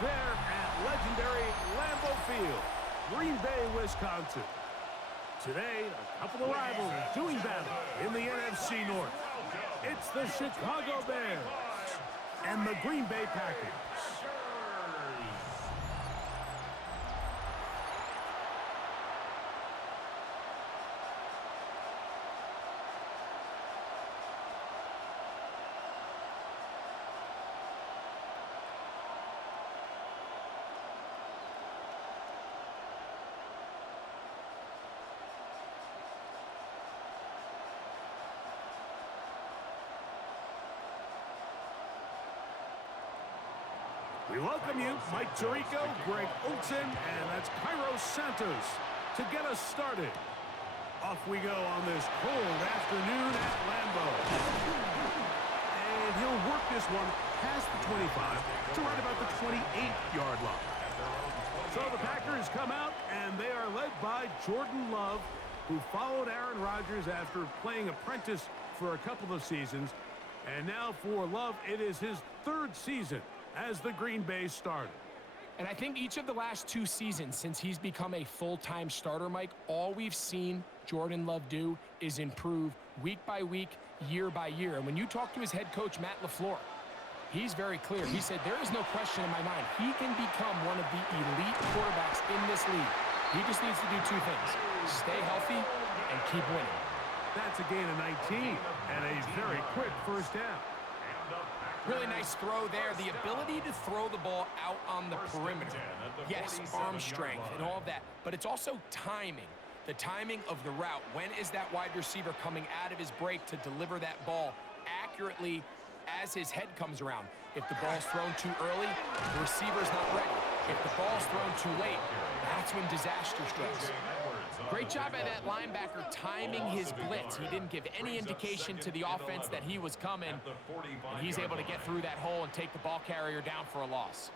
there at legendary Lambeau Field, Green Bay, Wisconsin. Today, a couple of rivals doing battle in the NFC North. It's the Chicago Bears and the Green Bay Packers. We welcome you, Mike Tirico, Greg Olson, and that's Cairo Santos to get us started. Off we go on this cold afternoon at Lambeau. And he'll work this one past the 25 to right about the 28-yard line. So the Packers come out, and they are led by Jordan Love, who followed Aaron Rodgers after playing apprentice for a couple of seasons. And now for Love, it is his third season as the Green Bay starter. And I think each of the last 2 seasons since he's become a full-time starter, Mike, all we've seen Jordan Love do is improve week by week, year by year. And when you talk to his head coach, Matt LaFleur, he's very clear. He said, there is no question in my mind. He can become one of the elite quarterbacks in this league. He just needs to do 2 things: stay healthy and keep winning. That's a gain of 19 and a very quick first down. Really nice throw there. The ability to throw the ball out on the perimeter. Yes, arm strength and all of that, but it's also timing. The timing of the route. When is that wide receiver coming out of his break to deliver that ball accurately as his head comes around? If the ball's thrown too early, the receiver's not ready. If the ball's thrown too late, that's when disaster strikes. Great job by that linebacker timing his blitz. He didn't give any indication to the offense that he was coming, and he's able to get through that hole and take the ball carrier down for a loss.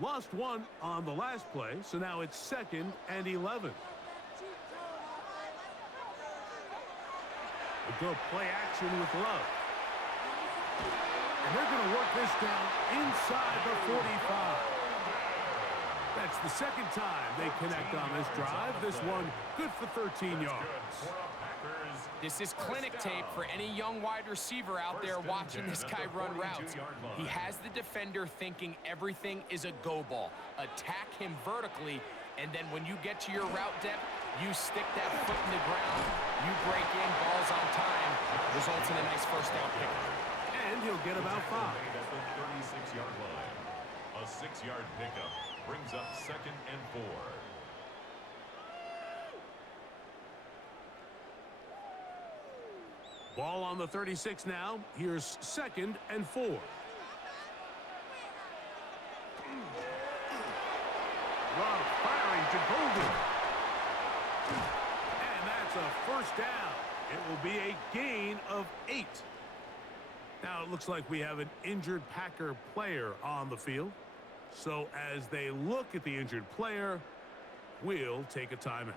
Lost 1 on the last play, so now it's 2nd and 11. We'll go play action with Love. And they're going to work this down inside the 45. That's the second time they connect on this drive. This one good for 13 yards. This is clinic tape for any young wide receiver out there watching this guy run routes. He has the defender thinking everything is a go ball. Attack him vertically, and then when you get to your route depth, you stick that foot in the ground, you break in, balls on time, results in a nice first down pickup. And he'll get about 5. At the 36-yard line. A 6-yard pickup brings up 2nd and 4. Ball on the 36 now. Here's 2nd and 4. Love firing to Golden. And that's a first down. It will be a gain of 8. Now it looks like we have an injured Packer player on the field. So as they look at the injured player, we'll take a timeout.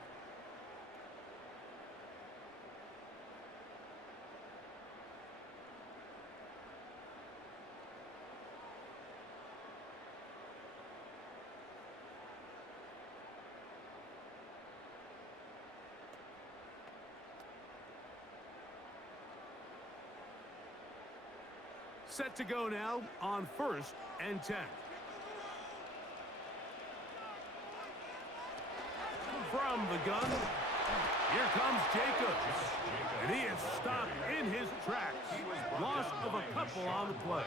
Set to go now on 1st and 10. From the gun, here comes Jacobs. And he is stopped in his tracks. Loss of a couple on the play.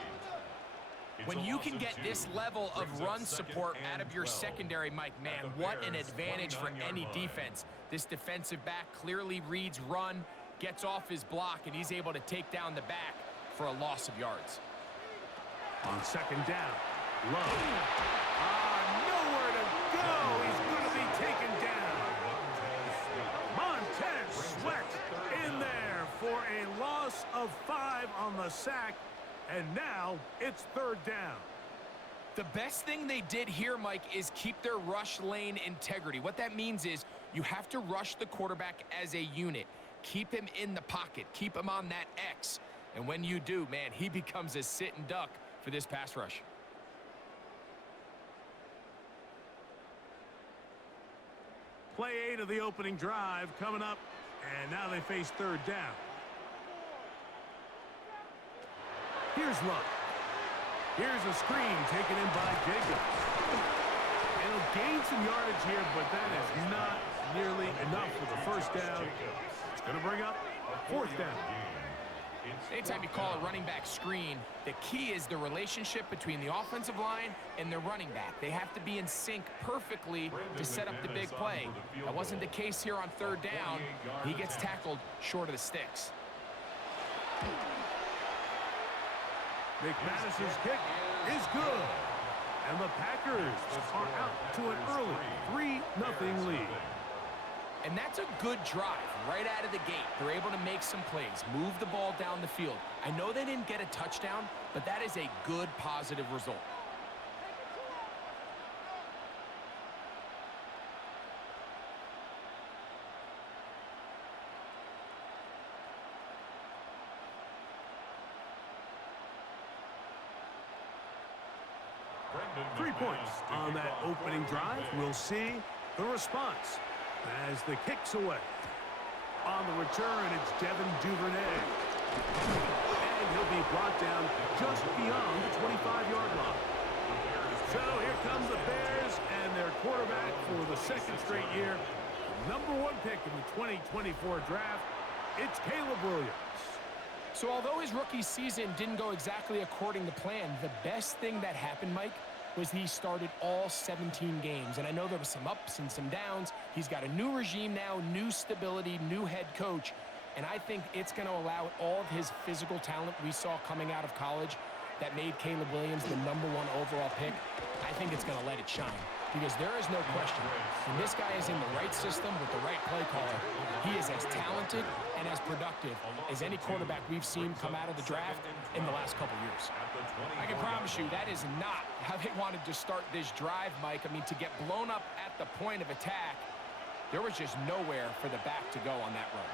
When you can get this level of run support out of your secondary, Mike, man, what an advantage for any defense. This defensive back clearly reads run, gets off his block, and he's able to take down the back for a loss of yards. On 2nd down, Love. Nowhere to go. He's going to be taken down. Montez Sweat in there for a loss of 5 on the sack. And now it's 3rd down. The best thing they did here, Mike, is keep their rush lane integrity. What that means is you have to rush the quarterback as a unit. Keep him in the pocket. Keep him on that X. And when you do, man, he becomes a sit and duck for this pass rush. Play 8 of the opening drive coming up, and now they face third down. Here's Luck. Here's a screen taken in by Jacobs. It'll gain some yardage here, but that is not nearly enough for the first down. It's going to bring up fourth down. Anytime you call a running back screen, the key is the relationship between the offensive line and the running back. They have to be in sync perfectly to set up the big play. That wasn't the case here on third down. He gets tackled short of the sticks. McManus's kick is good. And the Packers are out to an early 3-0 lead. And that's a good drive right out of the gate. They're able to make some plays, move the ball down the field. I know they didn't get a touchdown, but that is a good, positive result. Brendan 3 points McManus on to that kick off opening drive. We'll see the response as the kick's away. On the return, it's Devin Duvernay. And he'll be brought down just beyond the 25-yard line. So here comes the Bears and their quarterback for the second straight year. #1 pick in the 2024 draft. It's Caleb Williams. So although his rookie season didn't go exactly according to plan, the best thing that happened, Mike, was he started all 17 games. And I know there was some ups and some downs. He's got a new regime now, new stability, new head coach. And I think it's going to allow all of his physical talent we saw coming out of college that made Caleb Williams the #1 overall pick. I think it's going to let it shine. Because there is no question, when this guy is in the right system with the right play caller, he is as talented and as productive as any quarterback we've seen come out of the draft in the last couple years. I can promise you that is not how they wanted to start this drive, Mike. I mean, to get blown up at the point of attack, there was just nowhere for the back to go on that run.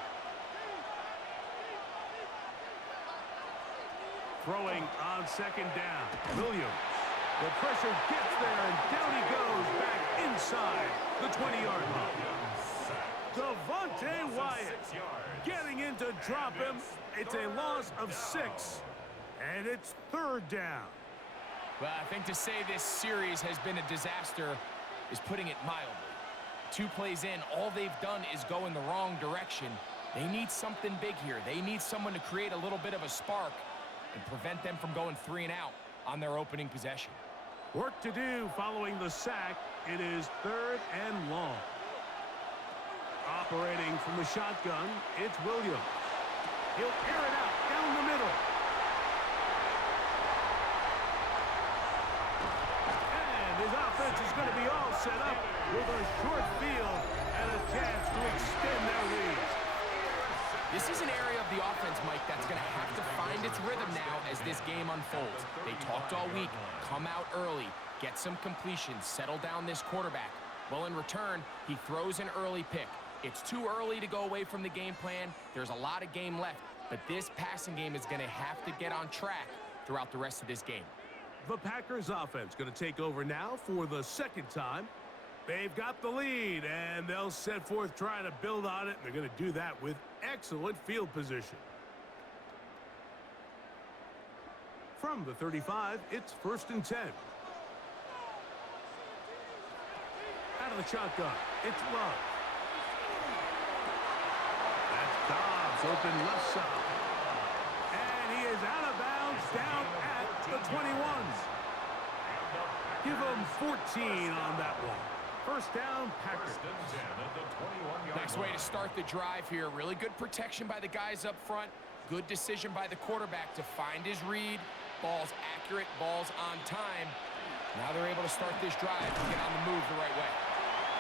Throwing on second down, Williams. The pressure gets there, and down he goes back inside the 20-yard line. Devontae Wyatt getting in to drop him. It's a loss of 6, and it's third down. Well, I think to say this series has been a disaster is putting it mildly. 2 plays in, all they've done is go in the wrong direction. They need something big here. They need someone to create a little bit of a spark and prevent them from going 3 and out on their opening possession. Work to do following the sack. It is third and long. Operating from the shotgun, it's Williams. He'll air it out down the middle. And his offense is going to be all set up with a short field and a chance to extend their lead. This is an area of the offense, Mike, that's going to have to find its rhythm now as this game unfolds. They talked all week, come out early, get some completions, settle down this quarterback. Well, in return, he throws an early pick. It's too early to go away from the game plan. There's a lot of game left, but this passing game is going to have to get on track throughout the rest of this game. The Packers offense going to take over now for the second time. They've got the lead, and they'll set forth trying to build on it. They're going to do that with excellent field position. From the 35, it's 1st and 10. Out of the shotgun, it's Love. That's Dobbs, open left side. And he is out of bounds down at the 21. Give him 14 on that one. First down, Packers. Nice way to start the drive here. Really good protection by the guys up front. Good decision by the quarterback to find his read. Ball's accurate, ball's on time. Now they're able to start this drive and get on the move the right way.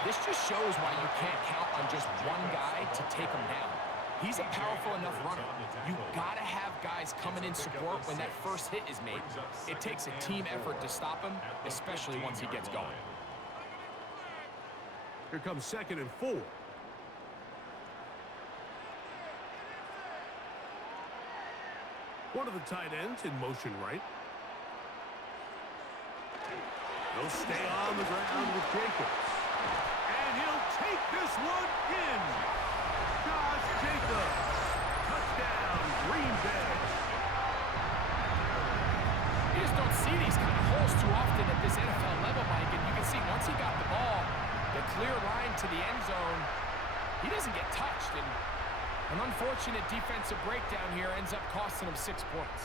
This just shows why you can't count on just one guy to take him down. He's a powerful enough runner. You gotta have guys coming in support when that first hit is made. It takes a team effort to stop him, especially once he gets going. Here comes 2nd and 4. One of the tight ends in motion right. He'll stay on the ground with Jacobs. And he'll take this one in. Josh Jacobs. Touchdown, Green Bay. You just don't see these kind of holes too often at this NFL level, Mike. And you can see once he got the ball, the clear line to the end zone, he doesn't get touched. And an unfortunate defensive breakdown here ends up costing him 6 points.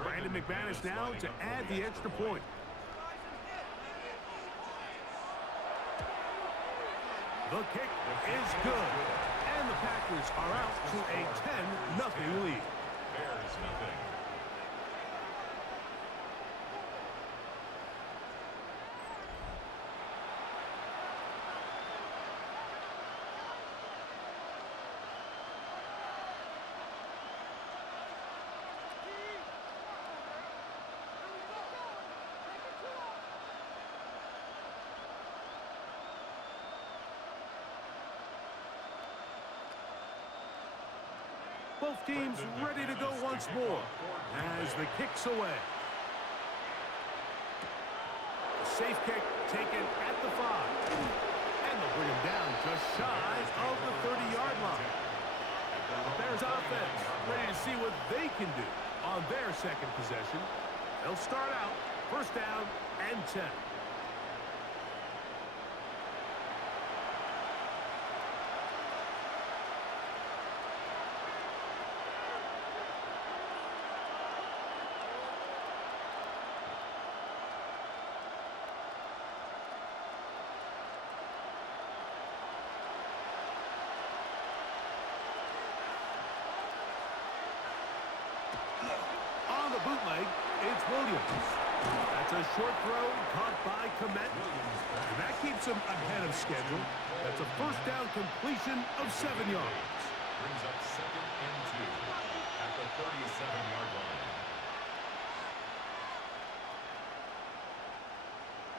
Brandon McManus now to add the extra point. The kick is good. And the Packers are out to a 10-0 lead. Bears nothing. Both teams ready to go once more as the kick's away. A safe kick taken at the 5. And they'll bring him down just shy of the 30-yard line. Bears offense ready to see what they can do on their second possession. They'll start out first down and 10. Bootleg, it's Williams. That's a short throw caught by Komet. And that keeps him ahead of schedule. That's a first down completion of 7 yards. Brings up 2nd and 2 at the 37-yard line.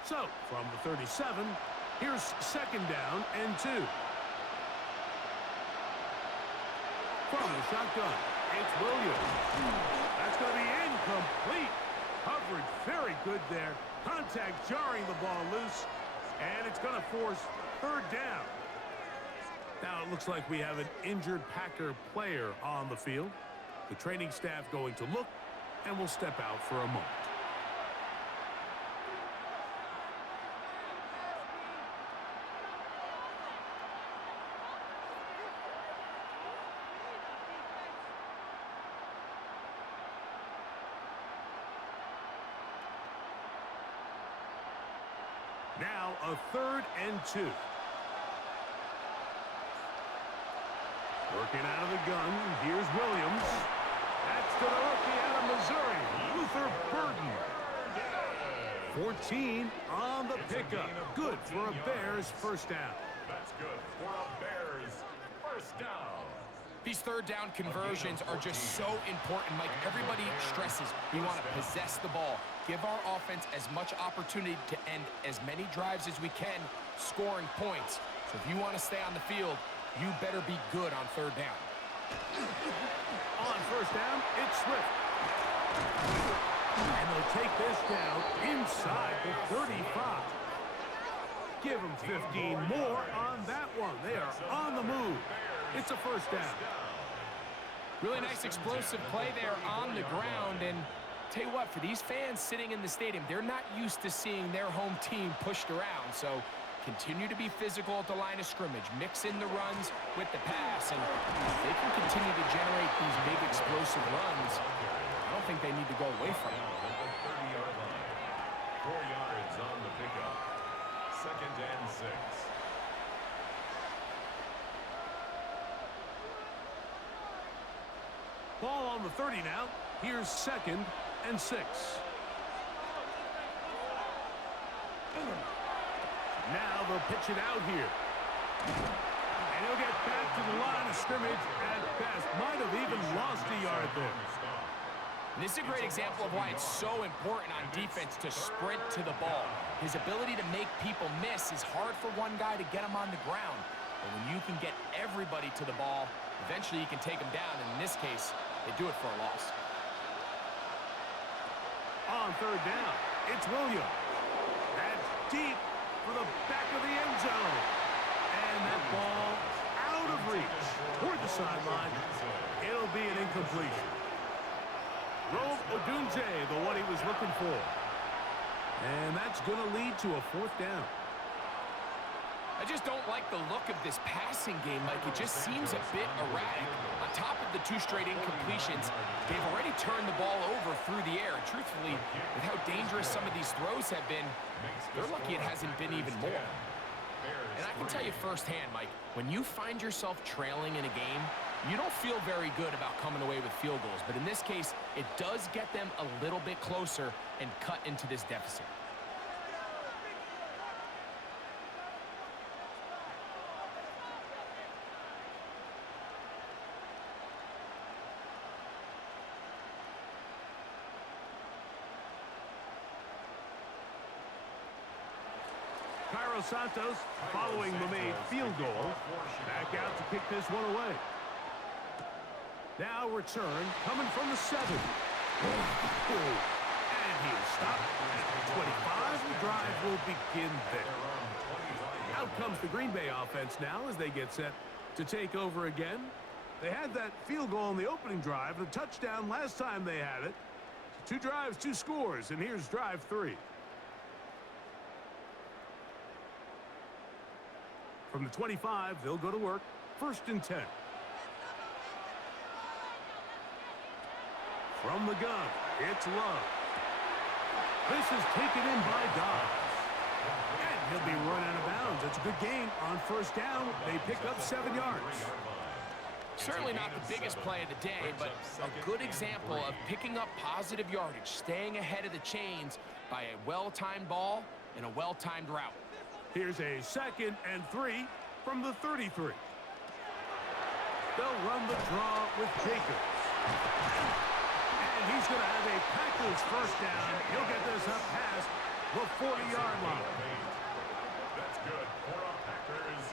So, from the 37, here's 2nd down and 2. From the shotgun, it's Williams. That's going to be incomplete. Coverage very good there. Contact jarring the ball loose. And it's going to force 3rd down. Now it looks like we have an injured Packer player on the field. The training staff going to look and will step out for a moment. Now a 3rd and 2. Working out of the gun, here's Williams. That's to the rookie out of Missouri, Luther Burden. 14 on the pickup. Good for a Bears first down. That's good for a Bears first down. These 3rd down conversions are just so important, Mike. Everybody stresses we want to possess the ball, give our offense as much opportunity to end as many drives as we can, scoring points. So if you want to stay on the field, you better be good on 3rd down. On first down, it's Swift. And they'll take this down inside the 35. Give them 15 more on that one. They are on the move. It's a first down. Really nice explosive play there on the ground. And tell you what, for these fans sitting in the stadium, they're not used to seeing their home team pushed around. So continue to be physical at the line of scrimmage. Mix in the runs with the pass. And they can continue to generate these big explosive runs. I don't think they need to go away from it. At the 30-yard line. 4 yards on the pickup. 2nd and 6. Ball on the 30 now. Here's 2nd and 6. Now they'll pitch it out here. And he'll get back to the line of scrimmage at best. Might have even lost a yard there. This is a great example of why it's so important on defense to sprint to the ball. His ability to make people miss is hard for one guy to get him on the ground. But when you can get everybody to the ball, eventually you can take them down. And in this case, they do it for a loss. On 3rd down, it's Williams. deep for the back of the end zone. And that ball out of reach toward the sideline. It'll be an incompletion. Rome Odunze, the one he was looking for. And that's going to lead to a 4th down. I just don't like the look of this passing game, Mike. It just seems a bit erratic. On top of the 2 straight incompletions, they've already turned the ball over through the air. And truthfully, with how dangerous some of these throws have been, they're lucky it hasn't been even more. And I can tell you firsthand, Mike, when you find yourself trailing in a game, you don't feel very good about coming away with field goals. But in this case, it does get them a little bit closer and cut into this deficit. Santos, following the made field goal, back out to kick this one away. Now return coming from the 7. And he is stopped at 25. The drive will begin there. Out comes the Green Bay offense now as they get set to take over again. They had that field goal on the opening drive, the touchdown last time they had it. 2 drives, 2 scores, and here's drive 3. From the 25, they'll go to work. 1st and 10. From the gun, it's Love. This is taken in by Dobbs. And he'll be run out of bounds. It's a good gain on 1st down. They pick up 7 yards. Certainly not the biggest play of the day, but a good example of picking up positive yardage, staying ahead of the chains by a well-timed ball and a well-timed route. Here's a 2nd and 3 from the 33. They'll run the draw with Jacobs. And he's going to have a Packers 1st down. He'll get this up past the 40-yard line. That's good for a Packers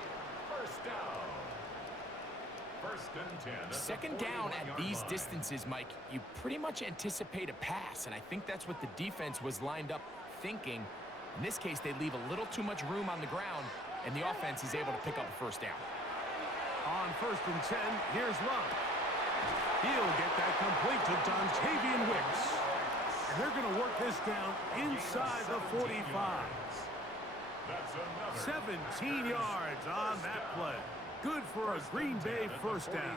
1st down. 1st and 10. 2nd down at these distances, Mike, you pretty much anticipate a pass, and I think that's what the defense was lined up thinking. In this case, they leave a little too much room on the ground, and the offense is able to pick up a 1st down. On 1st and 10, here's Love. He'll get that complete to Dontavian Wicks. And they're going to work this down inside the 45. 17 yards on that play. Good for a Green Bay 1st down.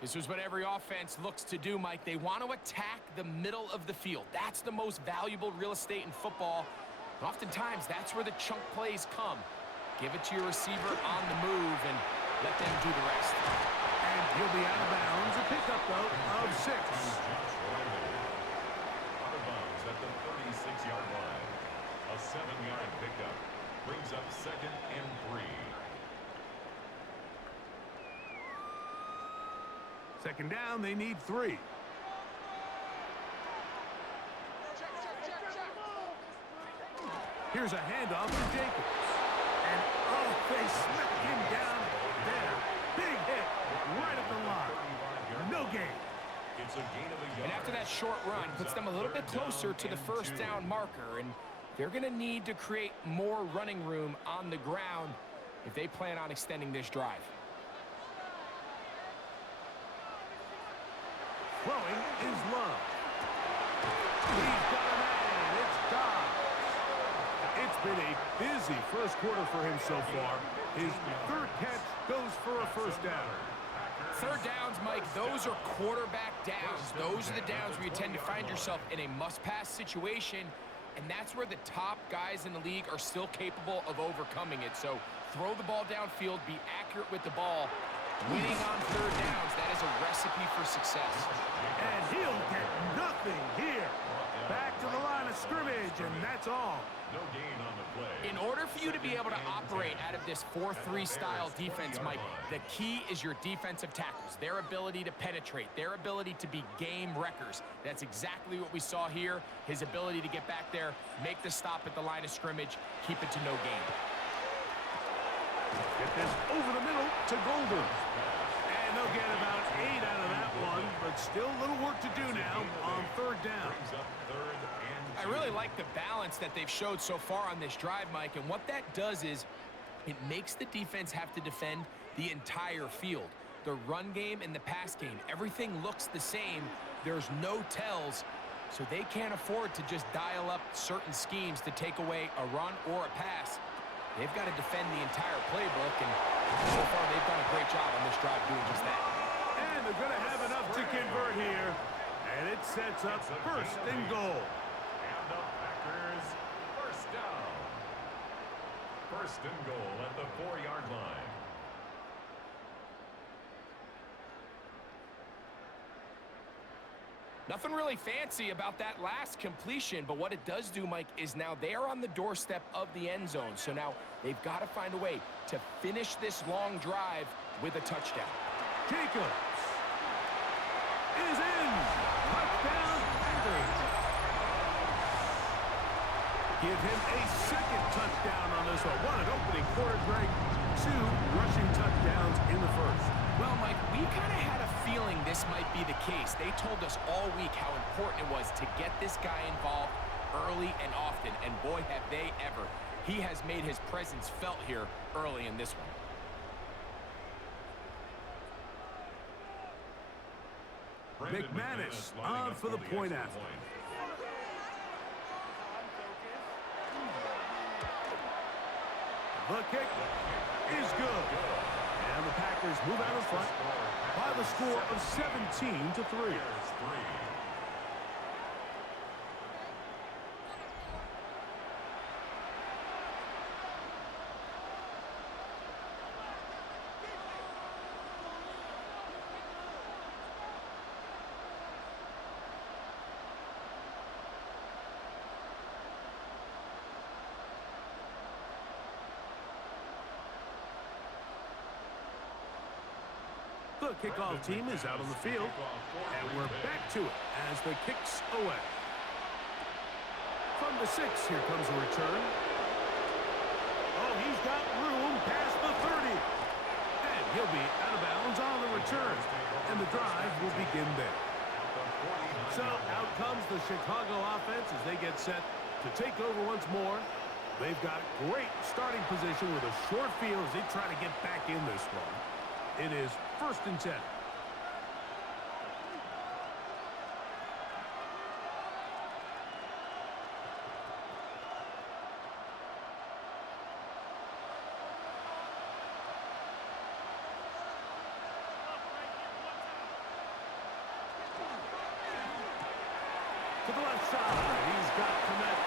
This is what every offense looks to do, Mike. They want to attack the middle of the field. That's the most valuable real estate in football. And oftentimes, that's where the chunk plays come. Give it to your receiver on the move and let them do the rest. And he'll be out of bounds. A pickup, though, of 6. Out of bounds at the 36-yard line. A 7-yard pickup brings up 2nd and 3. 2nd down, they need 3. Here's a handoff to Jacobs. And, oh, they smack him down there. Big hit right at the line. No gain. It's a gain of a yard. And after that short run, puts them a little bit closer to the 1st down marker. And they're going to need to create more running room on the ground if they plan on extending this drive. Throwing is Love. He's got a man. It's Dobbs. It's been a busy 1st quarter for him so far. His 3rd catch goes for a 1st down. 3rd downs, Mike, those are quarterback downs. Those are the downs where you tend to find yourself in a must-pass situation, and that's where the top guys in the league are still capable of overcoming it. So throw the ball downfield, be accurate with the ball. Winning on 3rd downs, that is a recipe for success. And he'll get nothing here. Back to the line of scrimmage, and that's all. No gain on the play. In order for you to be able to operate out of this 4-3 style defense, Mike, the key is your defensive tackles, their ability to penetrate, their ability to be game wreckers. That's exactly what we saw here. His ability to get back there, make the stop at the line of scrimmage, keep it to no gain. Get this over the middle to Golden. And they'll get about 8 out of that one, but still a little work to do now on third down. Brings up third and I really like the balance that they've showed so far on this drive, Mike, and what that does is it makes the defense have to defend the entire field. The run game and the pass game, everything looks the same. There's no tells, so they can't afford to just dial up certain schemes to take away a run or a pass. They've got to defend the entire playbook, and so far they've done a great job on this drive doing just that. And they're going to have enough to convert here, and it sets up first and goal. And the Packers first down. First and goal at the 4-yard line. Nothing really fancy about that last completion, but what it does do, Mike, is now they are on the doorstep of the end zone. So now they've got to find a way to finish this long drive with a touchdown. Jacobs is in. Touchdown, Packers. Give him a second touchdown on this one. What an opening quarter, Greg. 2 rushing touchdowns in the first. Well, Mike, we kind of had a feeling this might be the case. They told us all week how important it was to get this guy involved early and often, and boy, have they ever. He has made his presence felt here early in this one. McManus on for the point after. The kick is good. And the Packers move out in front by the score of 17-3. The kickoff team is out on the field, and we're back to it as the kicks away. From the 6, here comes a return. Oh, he's got room past the 30. And he'll be out of bounds on the return, and the drive will begin there. So out comes the Chicago offense as they get set to take over once more. They've got great starting position with a short field as they try to get back in this one. It is first and 10. To the left side, he's got Komet.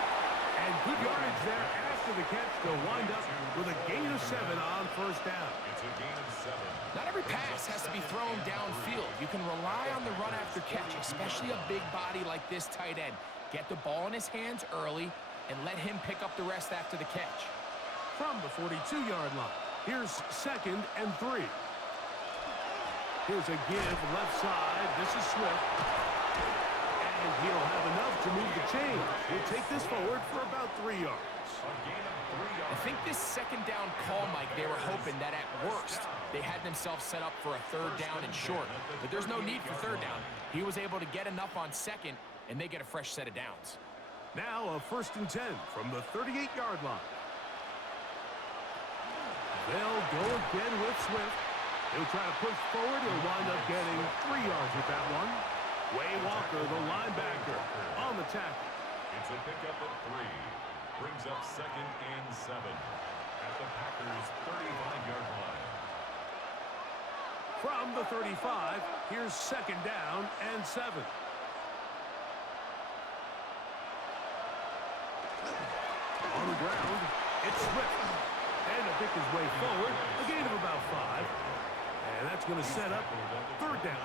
And good yardage there after the catch to wind up with a gain of 7 on first down. It's a gain of 7. Not every pass has to be thrown downfield. You can rely on the run after catch, especially a big body like this tight end. Get the ball in his hands early and let him pick up the rest after the catch. From the 42-yard line, here's second and 3. Here's a give left side. This is Swift. And he'll have enough to move the chains. He'll take this forward for about 3 yards. I think this second down call, Mike, they were hoping that at worst they had themselves set up for a third down and short. But there's no need for third down. He was able to get enough on second, and they get a fresh set of downs. Now a first and 10 from the 38-yard line. They'll go again with Swift. He'll try to push forward. He'll wind up getting 3 yards with that one. Way Walker, the linebacker, on the tackle. It's a pickup at 3. Brings up second and 7 at the Packers' 35-yard line. From the 35, here's second down and 7. On the ground, it's Swift. And to pick his way forward, a gain of about 5. And that's going to set up third down.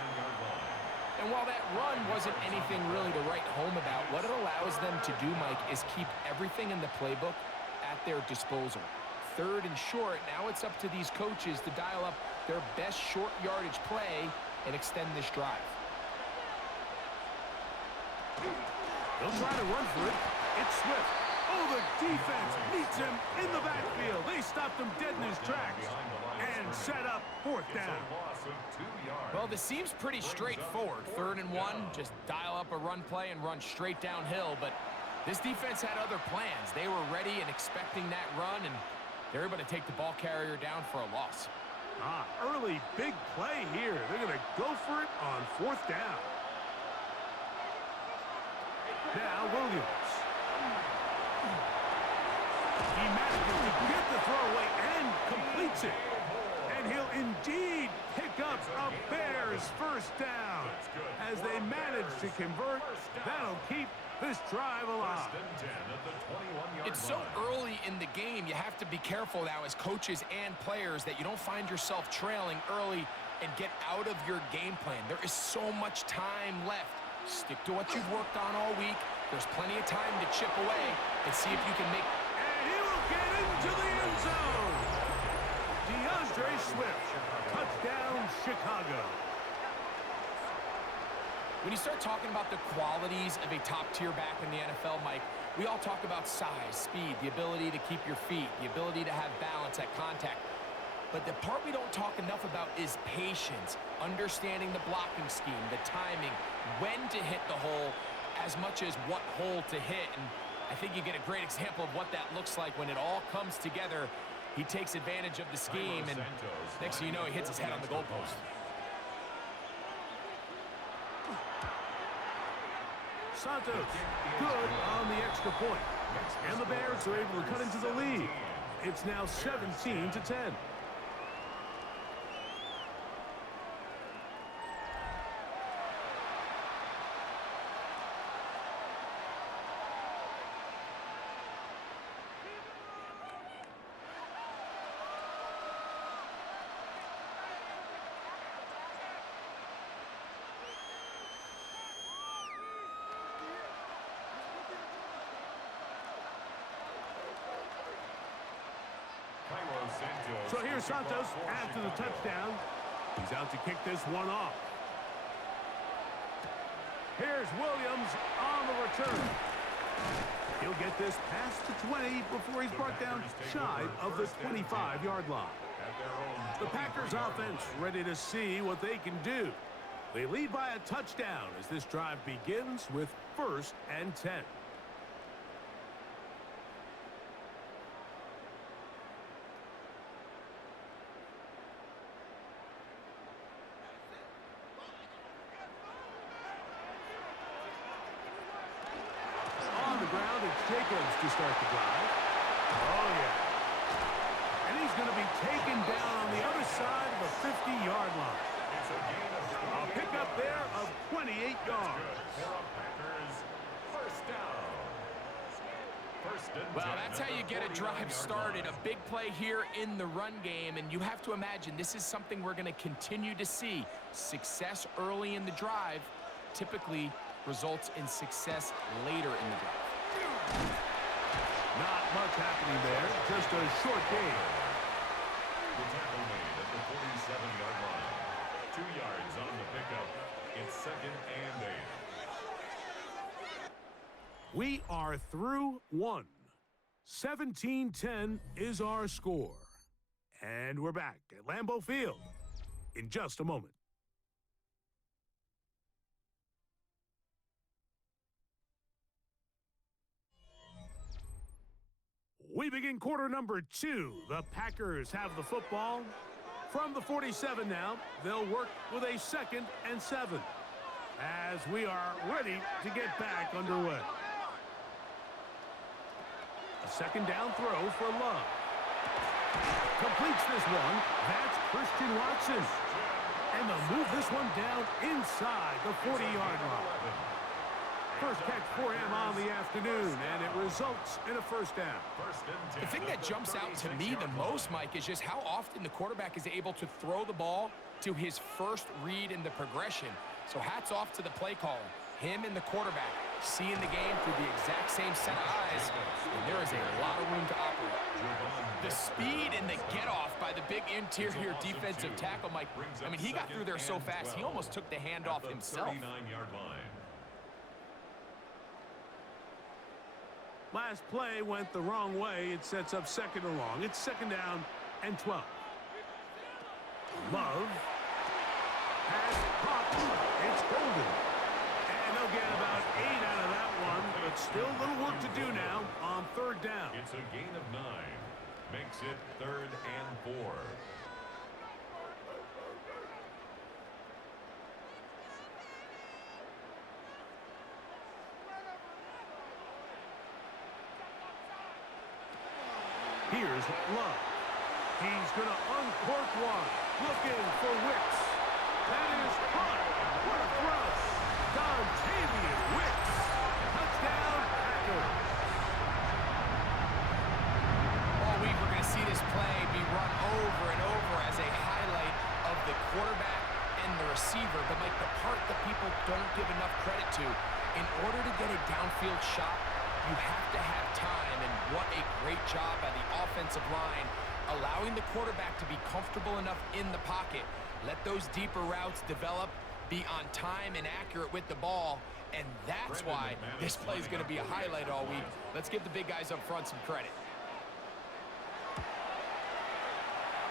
And while that run wasn't anything really to write home about, what it allows them to do, Mike, is keep everything in the playbook at their disposal. Third and short, now it's up to these coaches to dial up their best short yardage play and extend this drive. They'll try to run for it. It's Swift. Oh, the defense meets him in the backfield. They stopped him dead in his tracks. And And set up fourth down. Loss of 2 yards. Well, this seems pretty straightforward. 3rd and 1, just dial up a run play and run straight downhill. But this defense had other plans. They were ready and expecting that run, and they're able to take the ball carrier down for a loss. Early big play here. They're going to go for it on 4th down. Now Williams. He manages to get the throw away and completes it. And he'll indeed pick up a Bears first down. As they manage to convert, that'll keep this drive alive. It's so early in the game, you have to be careful now as coaches and players that you don't find yourself trailing early and get out of your game plan. There is so much time left. Stick to what you've worked on all week. There's plenty of time to chip away and see if you can make... And he will get into the end zone. DeAndre Swift, touchdown Chicago. When you start talking about the qualities of a top-tier back in the NFL, Mike, we all talk about size, speed, the ability to keep your feet, the ability to have balance at contact. But the part we don't talk enough about is patience, understanding the blocking scheme, the timing, when to hit the hole, as much as what hole to hit. And I think you get a great example of what that looks like when it all comes together. He takes advantage of the scheme, and next thing you know, he hits his head on the goalpost. Santos, good on the extra point. And the Bears are able to cut into the lead. It's now 17-10. So here's Santos after the touchdown. He's out to kick this one off. Here's Williams on the return. He'll get this past the 20 before he's brought down shy of the 25-yard line. The Packers offense ready to see what they can do. They lead by a touchdown as this drive begins with 1st and 10. Jacobs to start the drive. Oh, yeah. And he's going to be taken down on the other side of the 50-yard line. A pickup there of 28 yards. Well, that's how you get a drive started. A big play here in the run game, and you have to imagine this is something we're going to continue to see. Success early in the drive typically results in success later in the drive. Not much happening there. Just a short game. The tackle made at the 47-yard line. 2 yards on the pickup. It's 2nd and 8. We are through 1. 17-10 is our score. And we're back at Lambeau Field in just a moment. We begin quarter number 2. The Packers have the football. From the 47 now, they'll work with a 2nd and 7 as we are ready to get back underway. A 2nd down throw for Love. Completes this one. That's Christian Watson. And they'll move this one down inside the 40-yard line. First catch for him on the afternoon, and it results in a 1st down. The thing that jumps out to me the most, Mike, is just how often the quarterback is able to throw the ball to his first read in the progression. So hats off to the play caller. Him and the quarterback seeing the game through the exact same set of eyes, and there is a lot of room to operate. The speed and the get-off by the big interior defensive tackle, Mike, I mean, he got through there so fast, he almost took the handoff himself. 39-yard line. Last play went the wrong way. It sets up 2nd and long. It's 2nd down and 12. Love has popped. It's golden. And they'll get about 8 out of that one, but still a little work to do now on third down. It's a gain of 9. Makes it 3rd and 4. Here's Love. He's going to uncork one. Looking for Wicks. That is caught. What a throw. Dontavian Wicks. Touchdown, Packers. All week we're going to see this play be run over and over as a highlight of the quarterback and the receiver. But, Mike, the part that people don't give enough credit to, in order to get a downfield shot, you have to have time, and what a great job by the offensive line, allowing the quarterback to be comfortable enough in the pocket. Let those deeper routes develop, be on time and accurate with the ball, and that's why this play is going to be a highlight all week. Let's give the big guys up front some credit.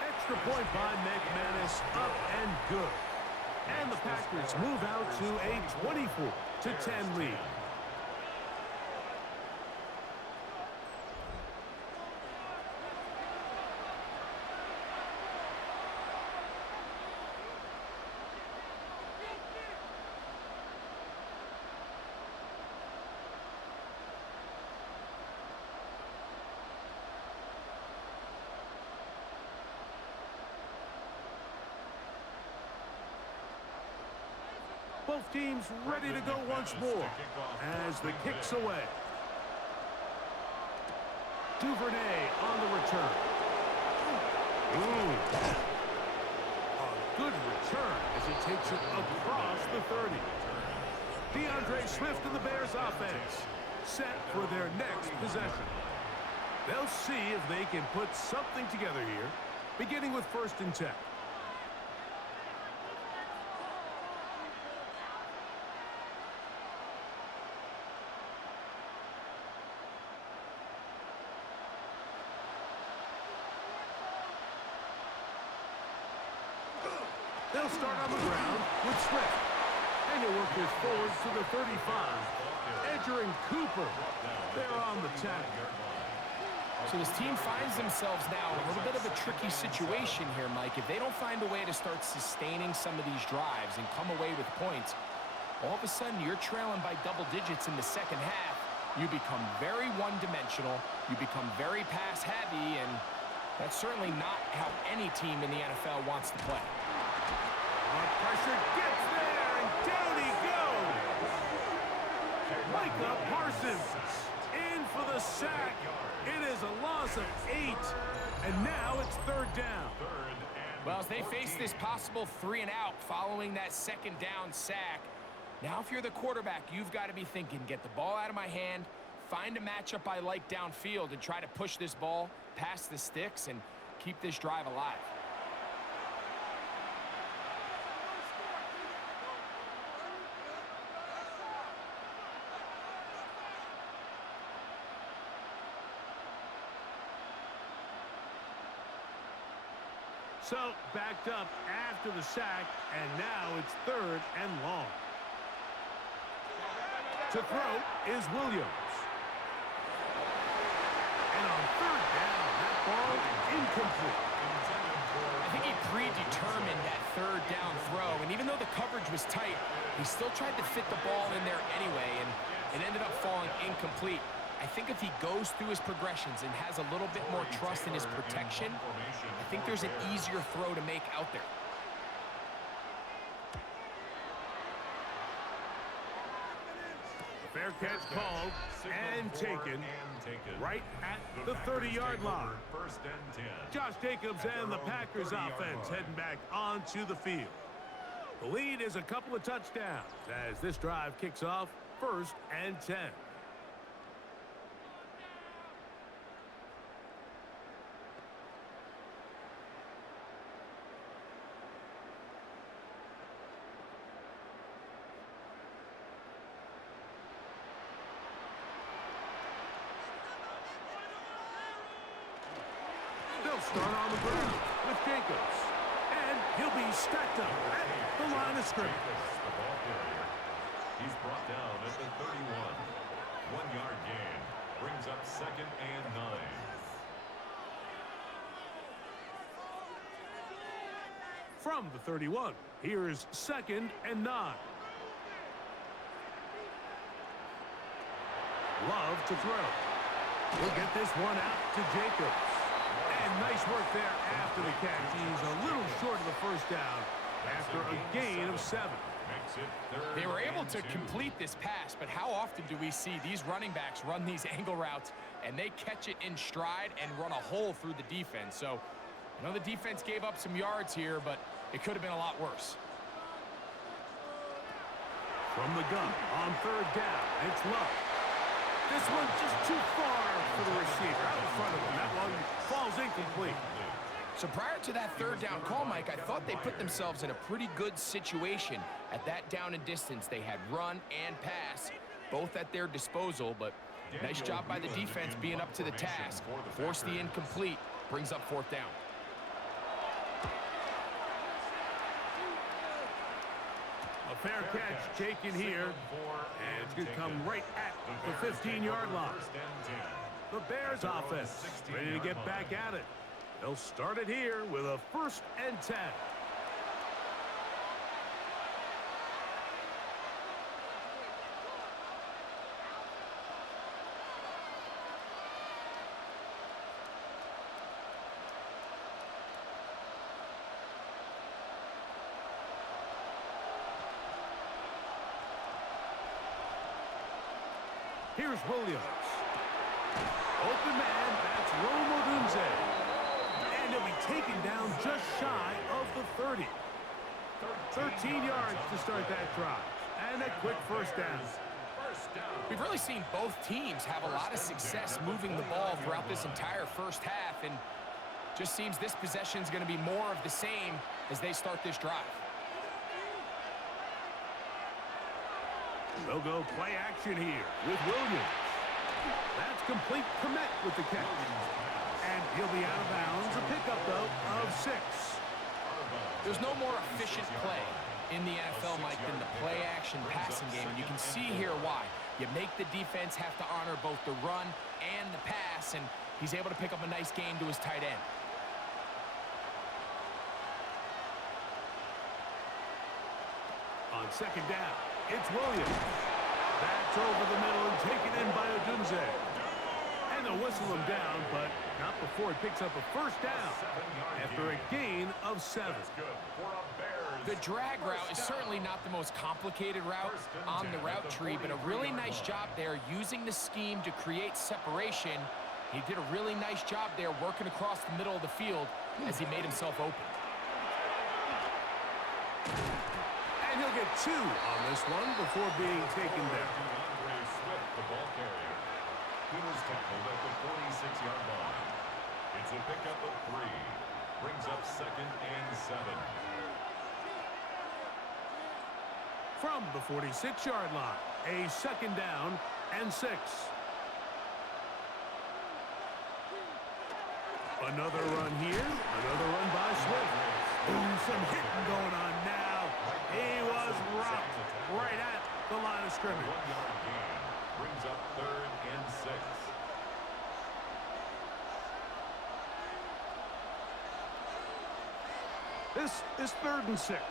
Extra point by McManus, up and good. And the Packers move out to a 24-10 lead. Both teams ready to go once more as the kick's away. Duvernay on the return. Ooh. A good return as he takes it across the 30. DeAndre Swift and the Bears offense set for their next possession. They'll see if they can put something together here, beginning with 1st and 10. They'll start on the ground with Swift. And he'll work his forward to the 35. Edger and Cooper, they're on the tackle. So this team finds themselves now in a little bit of a tricky situation here, Mike. If they don't find a way to start sustaining some of these drives and come away with points, all of a sudden you're trailing by double digits in the second half. You become very one-dimensional. You become very pass-heavy, and that's certainly not how any team in the NFL wants to play. Pressure gets there, and down he goes. Micah Parsons in for the sack. It is a loss of 8, and now it's 3rd down. Well, as they face this possible 3-and-out following that 2nd down sack, now if you're the quarterback, you've got to be thinking, get the ball out of my hand, find a matchup I like downfield, and try to push this ball past the sticks and keep this drive alive. So, backed up after the sack, and now it's 3rd and long. To throw is Williams. And on 3rd down, that ball incomplete. I think he predetermined that 3rd down throw, and even though the coverage was tight, he still tried to fit the ball in there anyway, and it ended up falling incomplete. I think if he goes through his progressions and has a little bit more trust in his protection, I think there's an easier throw to make out there. Fair catch called and taken right at the 30-yard line. 1st and 10. Josh Jacobs and the Packers offense heading back onto the field. The lead is a couple of touchdowns as this drive kicks off 1st and 10. They'll start on the ground with Jacobs. And He'll be stacked up at the line of scrimmage. The ball carrier. He's brought down at the 31. 1-yard gain. Brings up 2nd and 9. From the 31, here's 2nd and 9. Love to throw. He'll get this one out to Jacobs. And nice work there after the catch. He's a little short of the first down after a gain of 7. They were able to complete this pass, but how often do we see these running backs run these angle routes and they catch it in stride and run a hole through the defense? So I know the defense gave up some yards here, but it could have been a lot worse. From the gun on 3rd down, it's Love. This one just too far for the receiver out in front of him. That one falls incomplete. So prior to that 3rd down call, Mike, I thought they put themselves in a pretty good situation at that down and distance. They had run and pass, both at their disposal, but nice job by the defense being up to the task. Force the incomplete, brings up 4th down. A fair catch taken here, and it's going to come right at the 15-yard line. The Bears offense ready to get back at it. They'll start it here with a 1st and 10. Here's Williams. Open man, that's Rome Odunze. And he'll be taken down just shy of the 30. 13 yards to start that drive. And a quick 1st down. We've really seen both teams have a lot of success moving the ball throughout this entire first half, and just seems this possession is going to be more of the same as they start this drive. They'll go play action here with Williams. That's complete. Commit with the catch. And he'll be out of bounds. A pickup, though, of 6. There's no more efficient play in the NFL, Mike, than the play-action passing game. And you can see here why. You make the defense have to honor both the run and the pass, and he's able to pick up a nice gain to his tight end. On 2nd down, it's Williams. That's over the middle and taken in by Odunze. And they'll whistle him down, but not before he picks up a 1st down after a gain of 7. The drag route is certainly not the most complicated route on the route tree, but a really nice job there using the scheme to create separation. He did a really nice job there working across the middle of the field as he made himself open. And he'll get 2 on this one before being taken down. The ball carrier. He was tackled at the 46-yard line. It's a pickup of 3. Brings up 2nd and 7. From the 46-yard line, a 2nd down and 6. Another run here, another run by Swift. Ooh, some hitting going on now. He was rocked right at the line of scrimmage. 1-yard gain. Brings up 3rd and 6. This is 3rd and 6.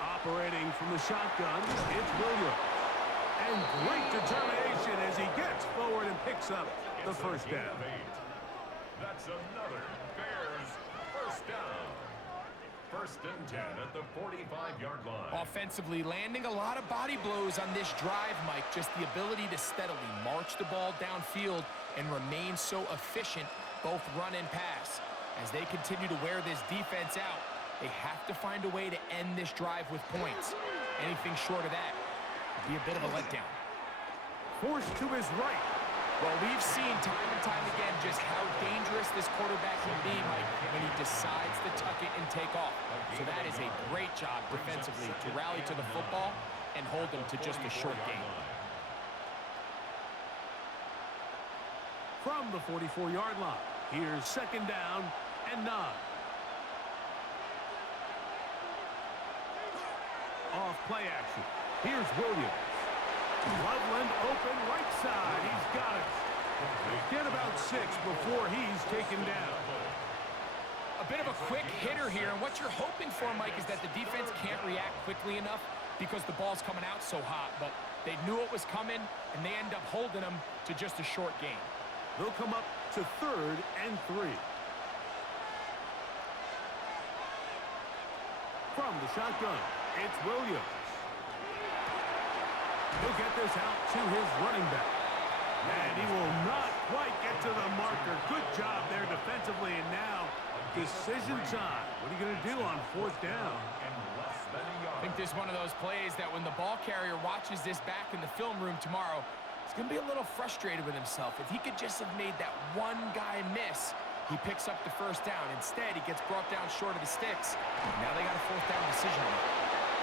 Operating from the shotgun, it's Williams. And great determination as he gets forward and picks up the 1st down. That's another Bears 1st down. 1st and 10 at the 45-yard line. Offensively, landing a lot of body blows on this drive, Mike. Just the ability to steadily march the ball downfield and remain so efficient, both run and pass. As they continue to wear this defense out, they have to find a way to end this drive with points. Anything short of that would be a bit of a letdown. Forced to his right. Well, we've seen time and time again just how dangerous this quarterback can be, Mike, when he decides to tuck it and take off. So that is a great job defensively to rally to the football and hold them to just a short gain. From the 44-yard line, Here's second down and 9. Off play action. Here's Williams. Loveland open right side. He's got it. Get about 6 before he's taken down. A bit of a quick hitter here, and what you're hoping for, Mike, is that the defense can't react quickly enough because the ball's coming out so hot, but they knew it was coming, and they end up holding them to just a short gain. They'll come up to 3rd and 3. From the shotgun, it's Williams. He'll get this out to his running back. And he will not quite get to the marker. Good job there defensively, and now decision time. What are you going to do on 4th down? I think this is one of those plays that when the ball carrier watches this back in the film room tomorrow, he's going to be a little frustrated with himself. If he could just have made that one guy miss, he picks up the 1st down. Instead, he gets brought down short of the sticks. Now they got a 4th down decision.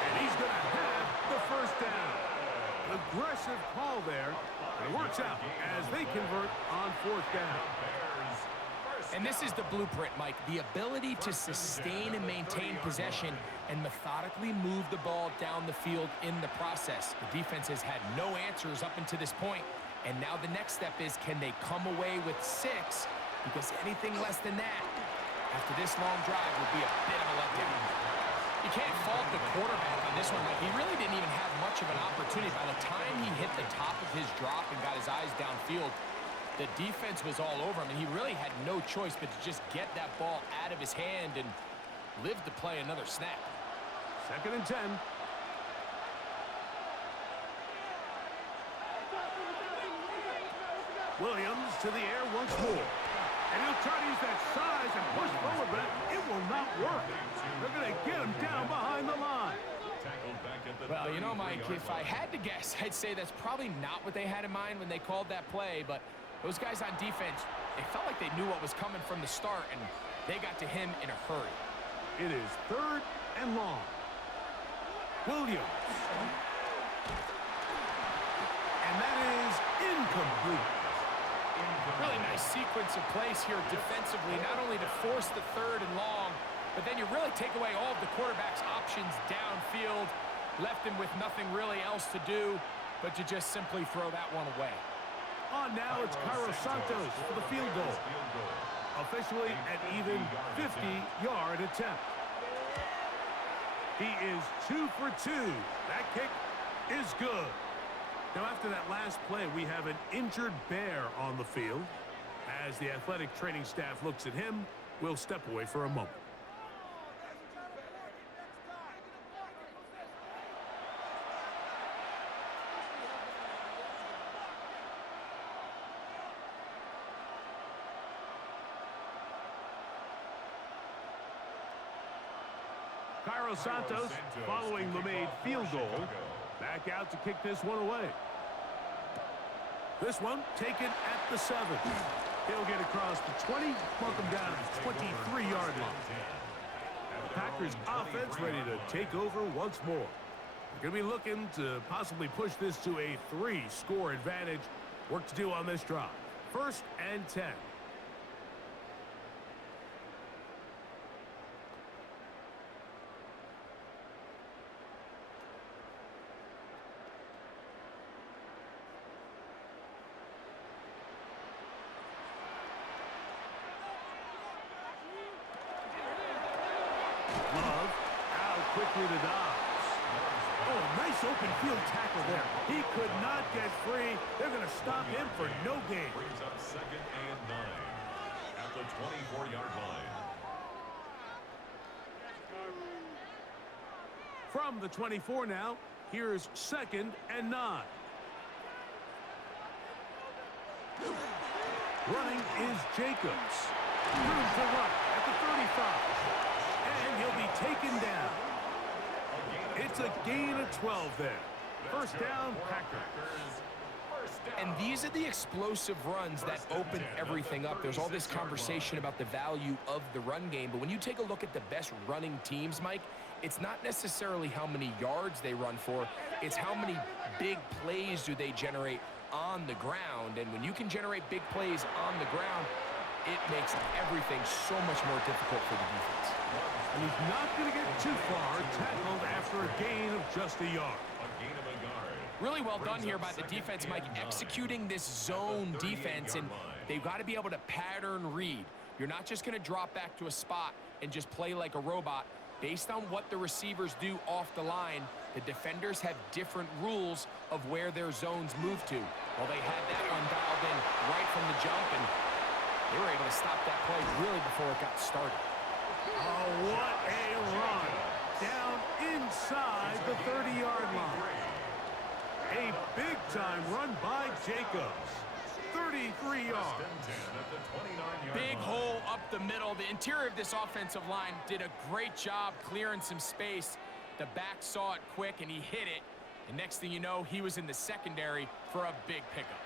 And he's going to have the 1st down. Aggressive call there. It works out as they convert on 4th down. And this is the blueprint, Mike. The ability to sustain and maintain possession and methodically move the ball down the field in the process. The defense has had no answers up until this point, and now the next step is, can they come away with 6? Because anything less than that, after this long drive, would be a bit of a letdown. You can't fault the quarterback on this one, Mike. He really didn't even have much of an opportunity. By the time he hit the top of his drop and got his eyes downfield, the defense was all over him, and he really had no choice but to just get that ball out of his hand and live to play another snap. 2nd and 10. Williams to the air once more. And he'll try to use that size and push forward, but it will not work. They're going to get him down behind the line. Well, you know, Mike, if I had to guess, I'd say that's probably not what they had in mind when they called that play, but those guys on defense, they felt like they knew what was coming from the start, and they got to him in a hurry. It is 3rd and long. Williams. And that is incomplete. Really nice sequence of plays here defensively, not only to force the 3rd and long, but then you really take away all of the quarterback's options downfield, left him with nothing really else to do but to just simply throw that one away. On now, it's Cairo Santos for the field goal. Officially an even 50-yard attempt. He is 2 for 2. That kick is good. Now, after that last play, we have an injured Bear on the field. As the athletic training staff looks at him, we'll step away for a moment. Cairo Santos, following the made field goal, back out to kick this one away. This one taken at the 7. He'll get across the 20, mark him down at the 23-yard line. The Packers offense ready to take over once more. They're going to be looking to possibly push this to a 3-score advantage. Work to do on this drive. 1st and 10. Love out quickly to Dobbs. Oh, nice open field tackle there. He could not get free. They're going to stop him for no gain. Brings up 2nd and 9 at the 24-yard line. From the 24 now, here's 2nd and 9. Running is Jacobs. Room to run at the 35. And he'll be taken down. It's a gain of 12 there. 1st down, Packers. And these are the explosive runs that open everything up. There's all this conversation about the value of the run game, but when you take a look at the best running teams, Mike, it's not necessarily how many yards they run for, it's how many big plays do they generate on the ground. And when you can generate big plays on the ground, it makes everything so much more difficult for the defense. And he's not going to get too far, tackled after a gain of just a yard. A gain of a yard. Really well done here by the defense, Mike, executing this zone defense, and they've got to be able to pattern read. You're not just going to drop back to a spot and just play like a robot. Based on what the receivers do off the line, the defenders have different rules of where their zones move to. Well, they had that one dialed in right from the jump, and they were able to stop that play really before it got started. Oh, what a run. Down inside the 30-yard line. A big-time run by Jacobs. 33 yards. Big hole up the middle. The interior of this offensive line did a great job clearing some space. The back saw it quick, and he hit it. And next thing you know, he was in the secondary for a big pickup.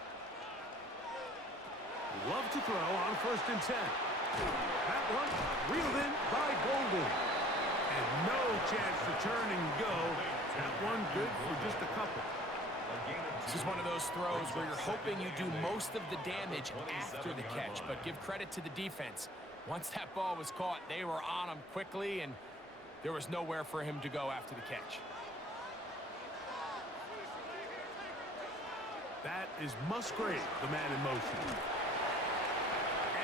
Love to throw on 1st and 10. That one reeled in by Golden. And no chance to turn and go. That one good for just a couple. This is one of those throws where you're hoping you do most of the damage after the catch, but give credit to the defense. Once that ball was caught, they were on him quickly, and there was nowhere for him to go after the catch. That is Musgrave, the man in motion.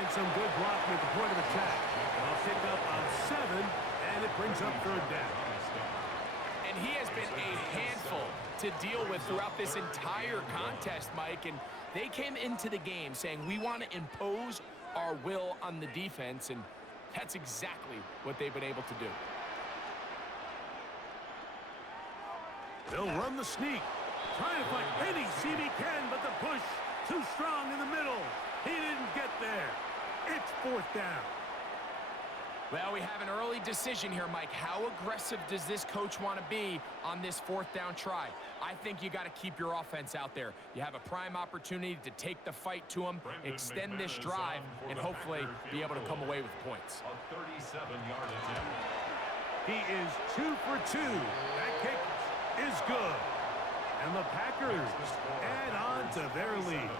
And some good blocking at the point of attack. I'll pick up on 7, and it brings up 3rd down. And he has been a handful to deal with throughout this entire contest, Mike. And they came into the game saying, we want to impose our will on the defense, and that's exactly what they've been able to do. They'll run the sneak. Trying to find any seam he can, but the push too strong in the middle. He didn't get there. It's 4th down. Well, we have an early decision here, Mike. How aggressive does this coach want to be on this 4th down try? I think you got to keep your offense out there. You have a prime opportunity to take the fight to him, extend this drive, and hopefully be able to come away with points. A 37-yard attempt. He is 2 for 2. That kick is good. And the Packers add on to their lead.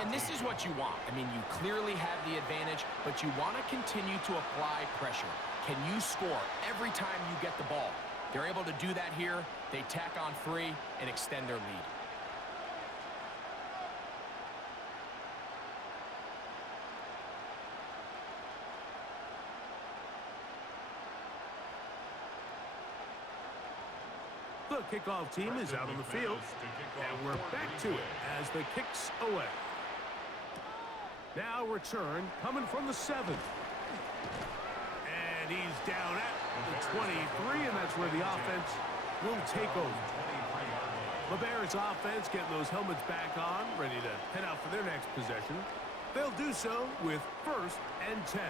And this is what you want. I mean, you clearly have the advantage, but you want to continue to apply pressure. Can you score every time you get the ball? They're able to do that here. They tack on 3 and extend their lead. The kickoff team is out on the field, and we're back to it as the kick's away. Now return coming from the 7. And he's down at the 23, and that's where the offense will take over. The Bears offense getting those helmets back on, ready to head out for their next possession. They'll do so with 1st and 10.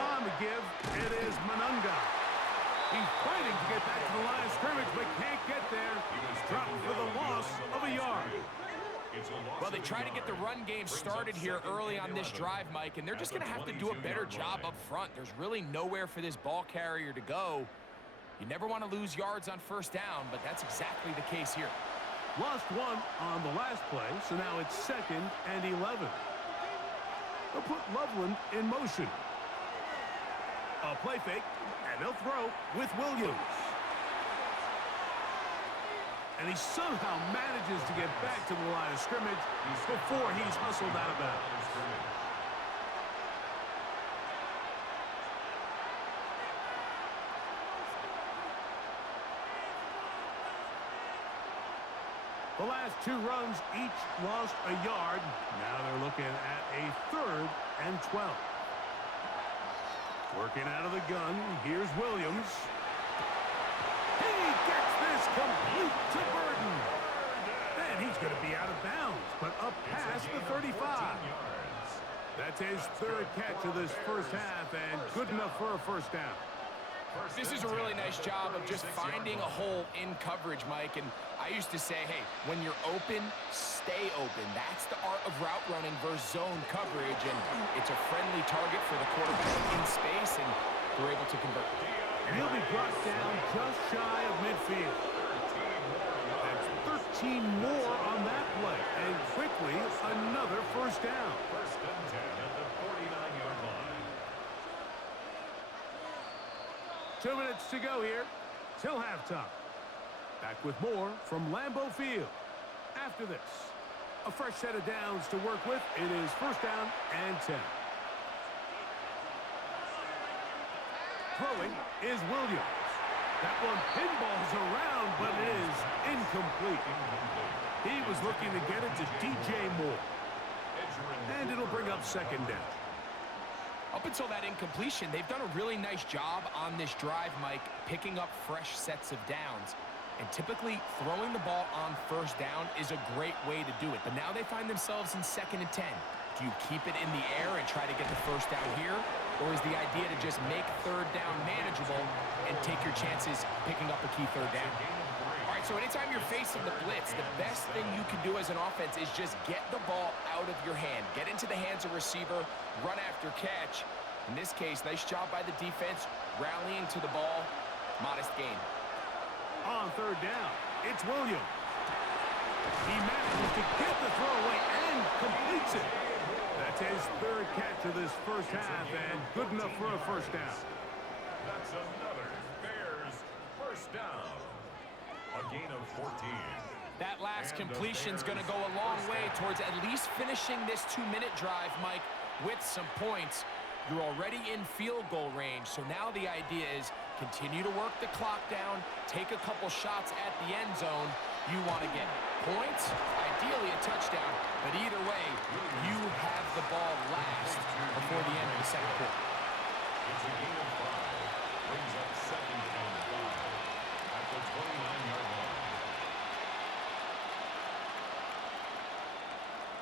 On the give, it is Manunga. He's fighting to get back to the line of scrimmage, but can't get there. He's dropped for the loss of a yard. Well, they try to get the run game started here early on this drive, Mike, and they're just going to have to do a better job up front. There's really nowhere for this ball carrier to go. You never want to lose yards on 1st down, but that's exactly the case here. Lost 1 on the last play, so now it's 2nd and 11. They'll put Loveland in motion. A play fake, and they'll throw with Williams. And he somehow manages to get back to the line of scrimmage before he's hustled out of bounds. The last 2 runs each lost a yard. Now they're looking at a 3rd and 12. Working out of the gun, here's Williams. He gets this complete to Burton. And he's going to be out of bounds, but up past the 35. That's his 3rd catch of this 1st half, and good enough for a 1st down. This is a really nice job of just finding a hole in coverage, Mike. And I used to say, hey, when you're open, stay open. That's the art of route running versus zone coverage. And it's a friendly target for the quarterback in space, and they're able to convert. And he'll be brought down just shy of midfield. That's 13 more on that play. And quickly, another first down. First and 10 at the 49-yard line. 2 minutes to go here till halftime. Back with more from Lambeau Field. After this, a fresh set of downs to work with. It is first down and 10. Throwing is Williams. That one pinballs around, but it is incomplete. He was looking to get it to DJ Moore. And it'll bring up second down. Up until that incompletion, they've done a really nice job on this drive, Mike, picking up fresh sets of downs. And typically, throwing the ball on first down is a great way to do it. But now they find themselves in 2nd and 10. Do you keep it in the air and try to get the first down here? Or is the idea to just make third down manageable and take your chances picking up a key third down? All right, so anytime you're facing the blitz, the best thing you can do as an offense is just get the ball out of your hand. Get into the hands of receiver, run after catch. In this case, nice job by the defense, rallying to the ball. Modest gain. On third down, it's Williams. He manages to get the throw away and completes it. That's his third catch of this first half, and good enough for a first down. That's another Bears first down. A gain of 14. That last completion's going to go a long way towards at least finishing this 2-minute drive, Mike, with some points. You're already in field goal range, so now the idea is continue to work the clock down, take a couple shots at the end zone. You want to get points, ideally a touchdown, but either way, you have the ball last before the end of the second quarter. It's a gain of 5. Brings up second and 5 at the 29-yard line.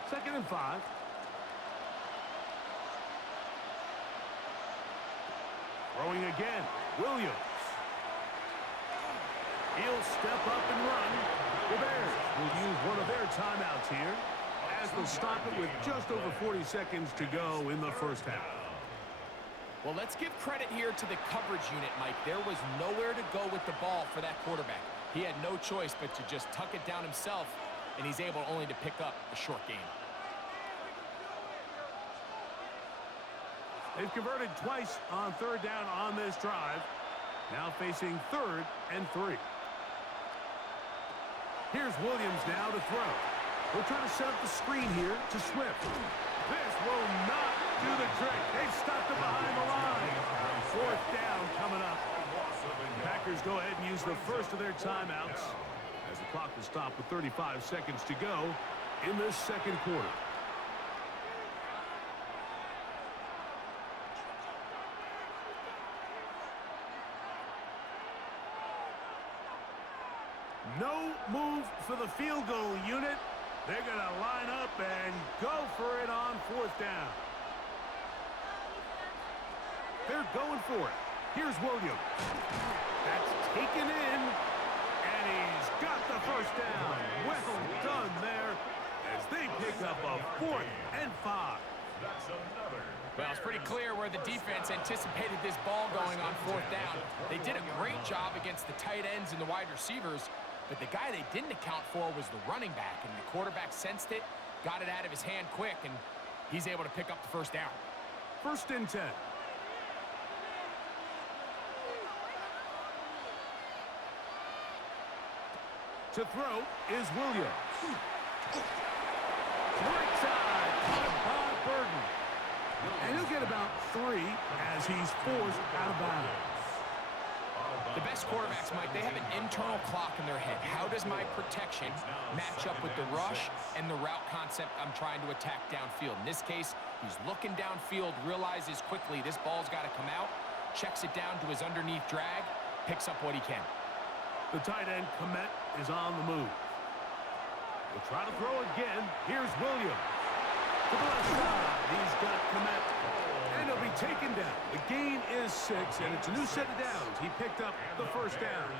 2nd and 5. Throwing again, Williams. He'll step up and run. The Bears will use one of their timeouts here as they'll stop it with just over 40 seconds to go in the first half. Well, let's give credit here to the coverage unit, Mike. There was nowhere to go with the ball for that quarterback. He had no choice but to just tuck it down himself, and he's able only to pick up a short gain. They've converted twice on third down on this drive. Now facing 3rd and 3. Here's Williams now to throw. We'll try to set up the screen here to Swift. This will not do the trick. They've stopped it behind the line. 4th down coming up. Packers go ahead and use the first of their timeouts as the clock is stopped with 35 seconds to go in this second quarter. No move for the field goal unit. They're going to line up and go for it on 4th down. They're going for it. Here's Williams. That's taken in, and he's got the first down. Well done there as they pick up a 4th and 5. That's another. Well, it's pretty clear where the defense anticipated this ball going on 4th down. They did a great job against the tight ends and the wide receivers, but the guy they didn't account for was the running back, and the quarterback sensed it, got it out of his hand quick, and he's able to pick up the first down. 1st and 10. To throw is Williams. Right side, caught by Burton. And he'll get about 3 as he's forced out of bounds. The best quarterbacks, Mike, they have an internal clock in their head. How does my protection match up with the rush and the route concept I'm trying to attack downfield? In this case, he's looking downfield, realizes quickly this ball's got to come out, checks it down to his underneath drag, picks up what he can. The tight end, Komet, is on the move. He'll try to throw again. Here's Williams. To the left side, he's got Komet. And he'll be taken down. The gain is 6, and it's a new set of downs. He picked up the first down.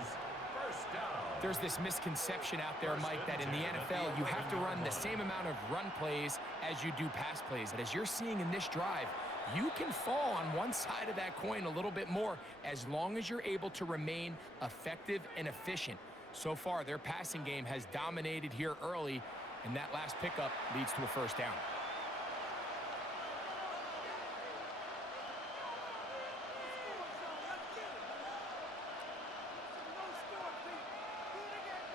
There's this misconception out there, Mike, that in the NFL, you have to run the same amount of run plays as you do pass plays. And as you're seeing in this drive, you can fall on one side of that coin a little bit more as long as you're able to remain effective and efficient. So far, their passing game has dominated here early, and that last pickup leads to a first down.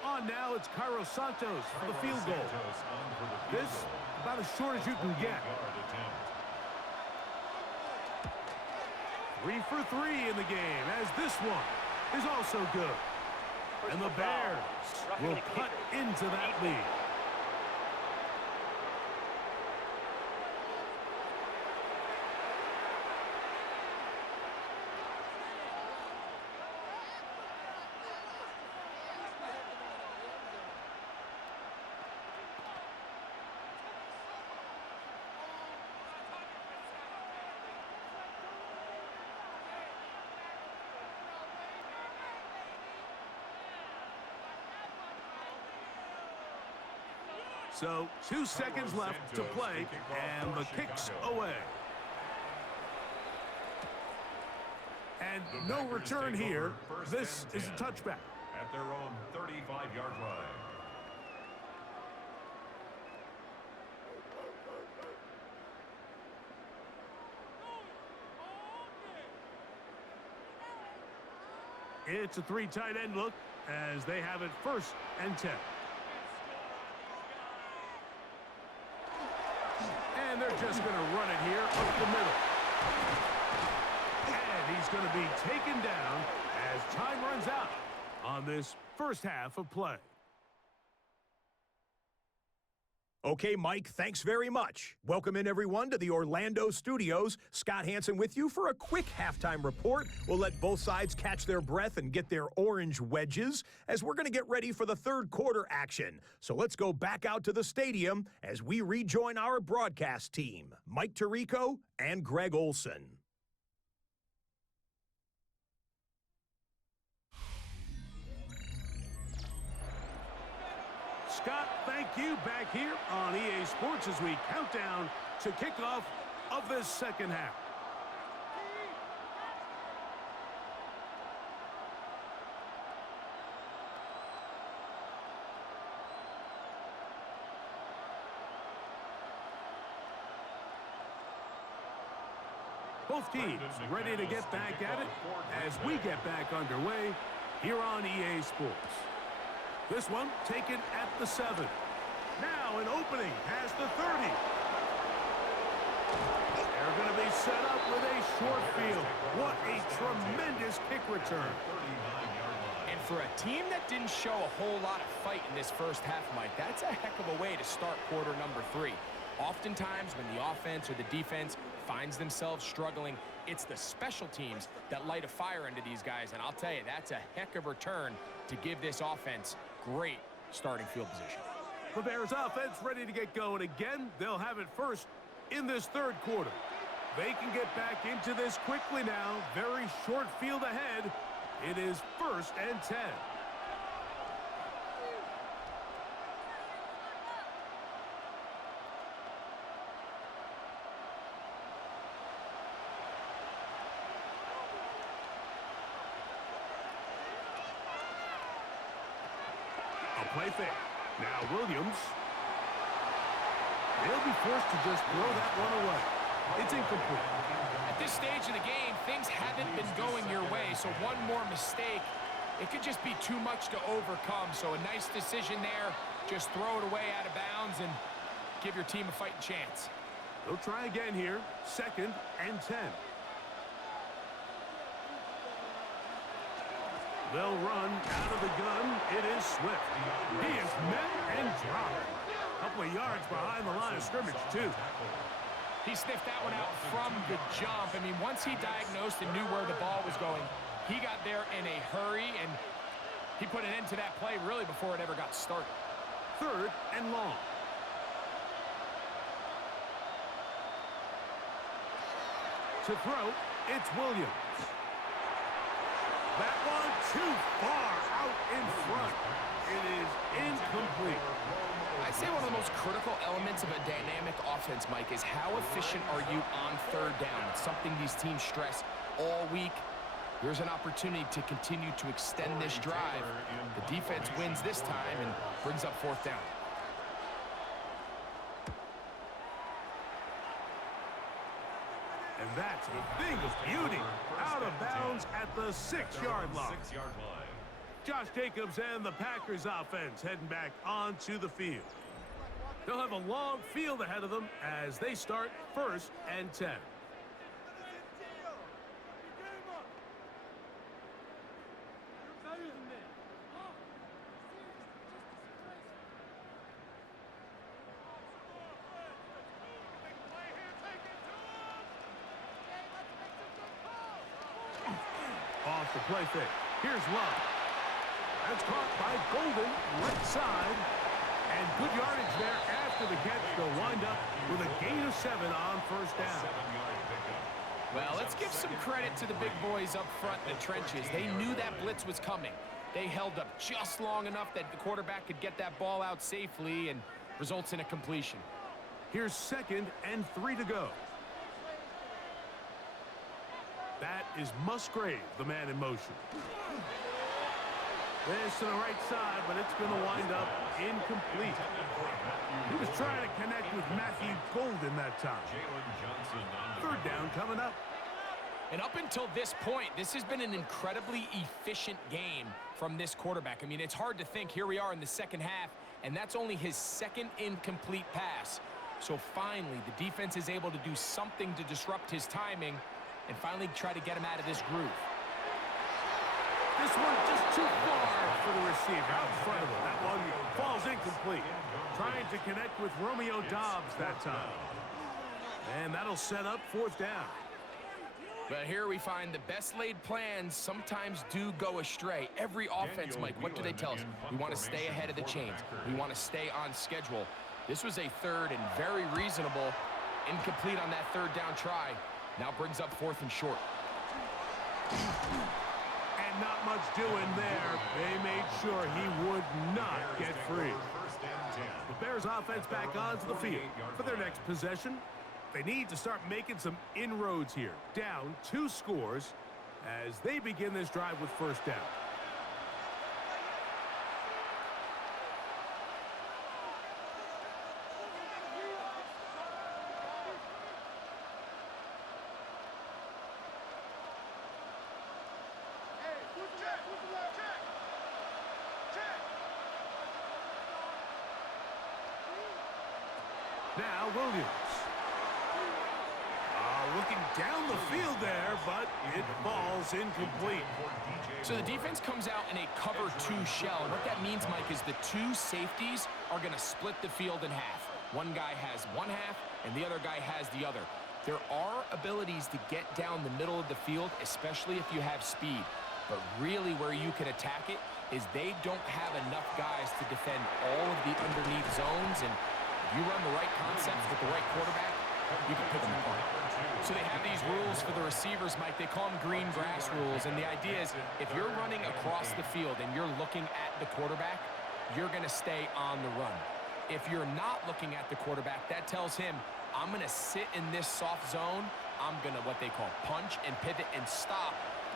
On now, it's Cairo Santos for the field goal. This, about as short as you can get. 3 for 3 in the game, as this one is also good. And the Bears will cut into that lead. So 2 seconds left to play, and the kick's away. And no return here. This is a touchback. At their own 35-yard line. It's a 3 tight end look as they have it 1st and 10. And they're just going to run it here up the middle. And he's going to be taken down as time runs out on this first half of play. Okay, Mike, thanks very much. Welcome in, everyone, to the Orlando studios. Scott Hansen with you for a quick halftime report. We'll let both sides catch their breath and get their orange wedges as we're going to get ready for the third quarter action. So let's go back out to the stadium as we rejoin our broadcast team, Mike Tirico and Greg Olson. Scott, thank you. Back here on EA Sports as we count down to kickoff of this second half. Both teams ready to get back at it as we get back underway here on EA Sports. This one taken at the 7. Now an opening past the 30. They're going to be set up with a short field. What a tremendous kick return. And for a team that didn't show a whole lot of fight in this first half, Mike, that's a heck of a way to start quarter number 3. Oftentimes when the offense or the defense finds themselves struggling, it's the special teams that light a fire into these guys. And I'll tell you, that's a heck of a return to give this offense great starting field position. The Bears offense ready to get going again. They'll have it first in this third quarter. They can get back into this quickly now. Very short field ahead. It is 1st and 10. Play fake. Now Williams. They'll be forced to just throw that one away. It's incomplete. At this stage of the game, things haven't been going your way, so one more mistake, it could just be too much to overcome. So a nice decision there. Just throw it away out of bounds and give your team a fighting chance. They'll try again here. 2nd and 10. They'll run out of the gun. It is Swift. He is met and dropped. A couple of yards behind the line of scrimmage, too. He sniffed that one out from the jump. I mean, once he diagnosed and knew where the ball was going, he got there in a hurry, and he put an end to that play really before it ever got started. 3rd and long. To throw, it's Williams. That one too far out in front. It is incomplete. I'd say one of the most critical elements of a dynamic offense, Mike, is how efficient are you on third down. It's something these teams stress all week. Here's an opportunity to continue to extend this drive. The defense wins this time and brings up fourth down. And that's a thing of beauty. Out of bounds at the 6-yard line. Josh Jacobs and the Packers offense heading back onto the field. They'll have a long field ahead of them as they start 1st and 10. Off the play fake. Here's Love. That's caught by Golden, right side. And good yardage there after the catch. They'll wind up with a gain of 7 on 1st down. Well, let's give some credit to the big boys up front in the trenches. They knew that blitz was coming. They held up just long enough that the quarterback could get that ball out safely and results in a completion. Here's 2nd and 3 to go. That is Musgrave, the man in motion. This to the right side, but it's going to wind up incomplete. He was trying to connect with Matthew Golden that time. 3rd down coming up. And up until this point, this has been an incredibly efficient game from this quarterback. I mean, it's hard to think. Here we are in the second half, and that's only his 2nd incomplete pass. So finally, the defense is able to do something to disrupt his timing and finally try to get him out of this groove. This one just too far for the receiver out in front of him. That one falls incomplete. Trying to connect with Romeo Doubs that time. And that'll set up 4th down. But here we find the best laid plans sometimes do go astray. Every offense, Mike, what do they tell us? We want to stay ahead of the chains. We want to stay on schedule. This was a 3rd and very reasonable. Incomplete on that 3rd down try. Now brings up 4th and short. And not much doing there. They made sure he would not get free. The Bears offense back onto the field for their next possession. They need to start making some inroads here. Down 2 scores as they begin this drive with 1st down. Now Williams. Looking down the field there, but it falls incomplete. So the defense comes out in a cover 2 shell. And what that means, Mike, is the 2 safeties are going to split the field in half. One guy has one half, and the other guy has the other. There are abilities to get down the middle of the field, especially if you have speed. But really where you can attack it is they don't have enough guys to defend all of the underneath zones. And if you run the right concepts with the right quarterback, you can pick them apart. So they have these rules for the receivers, Mike. They call them green grass rules. And the idea is if you're running across the field and you're looking at the quarterback, you're going to stay on the run. If you're not looking at the quarterback, that tells him, I'm going to sit in this soft zone. I'm going to what they call punch and pivot and stop.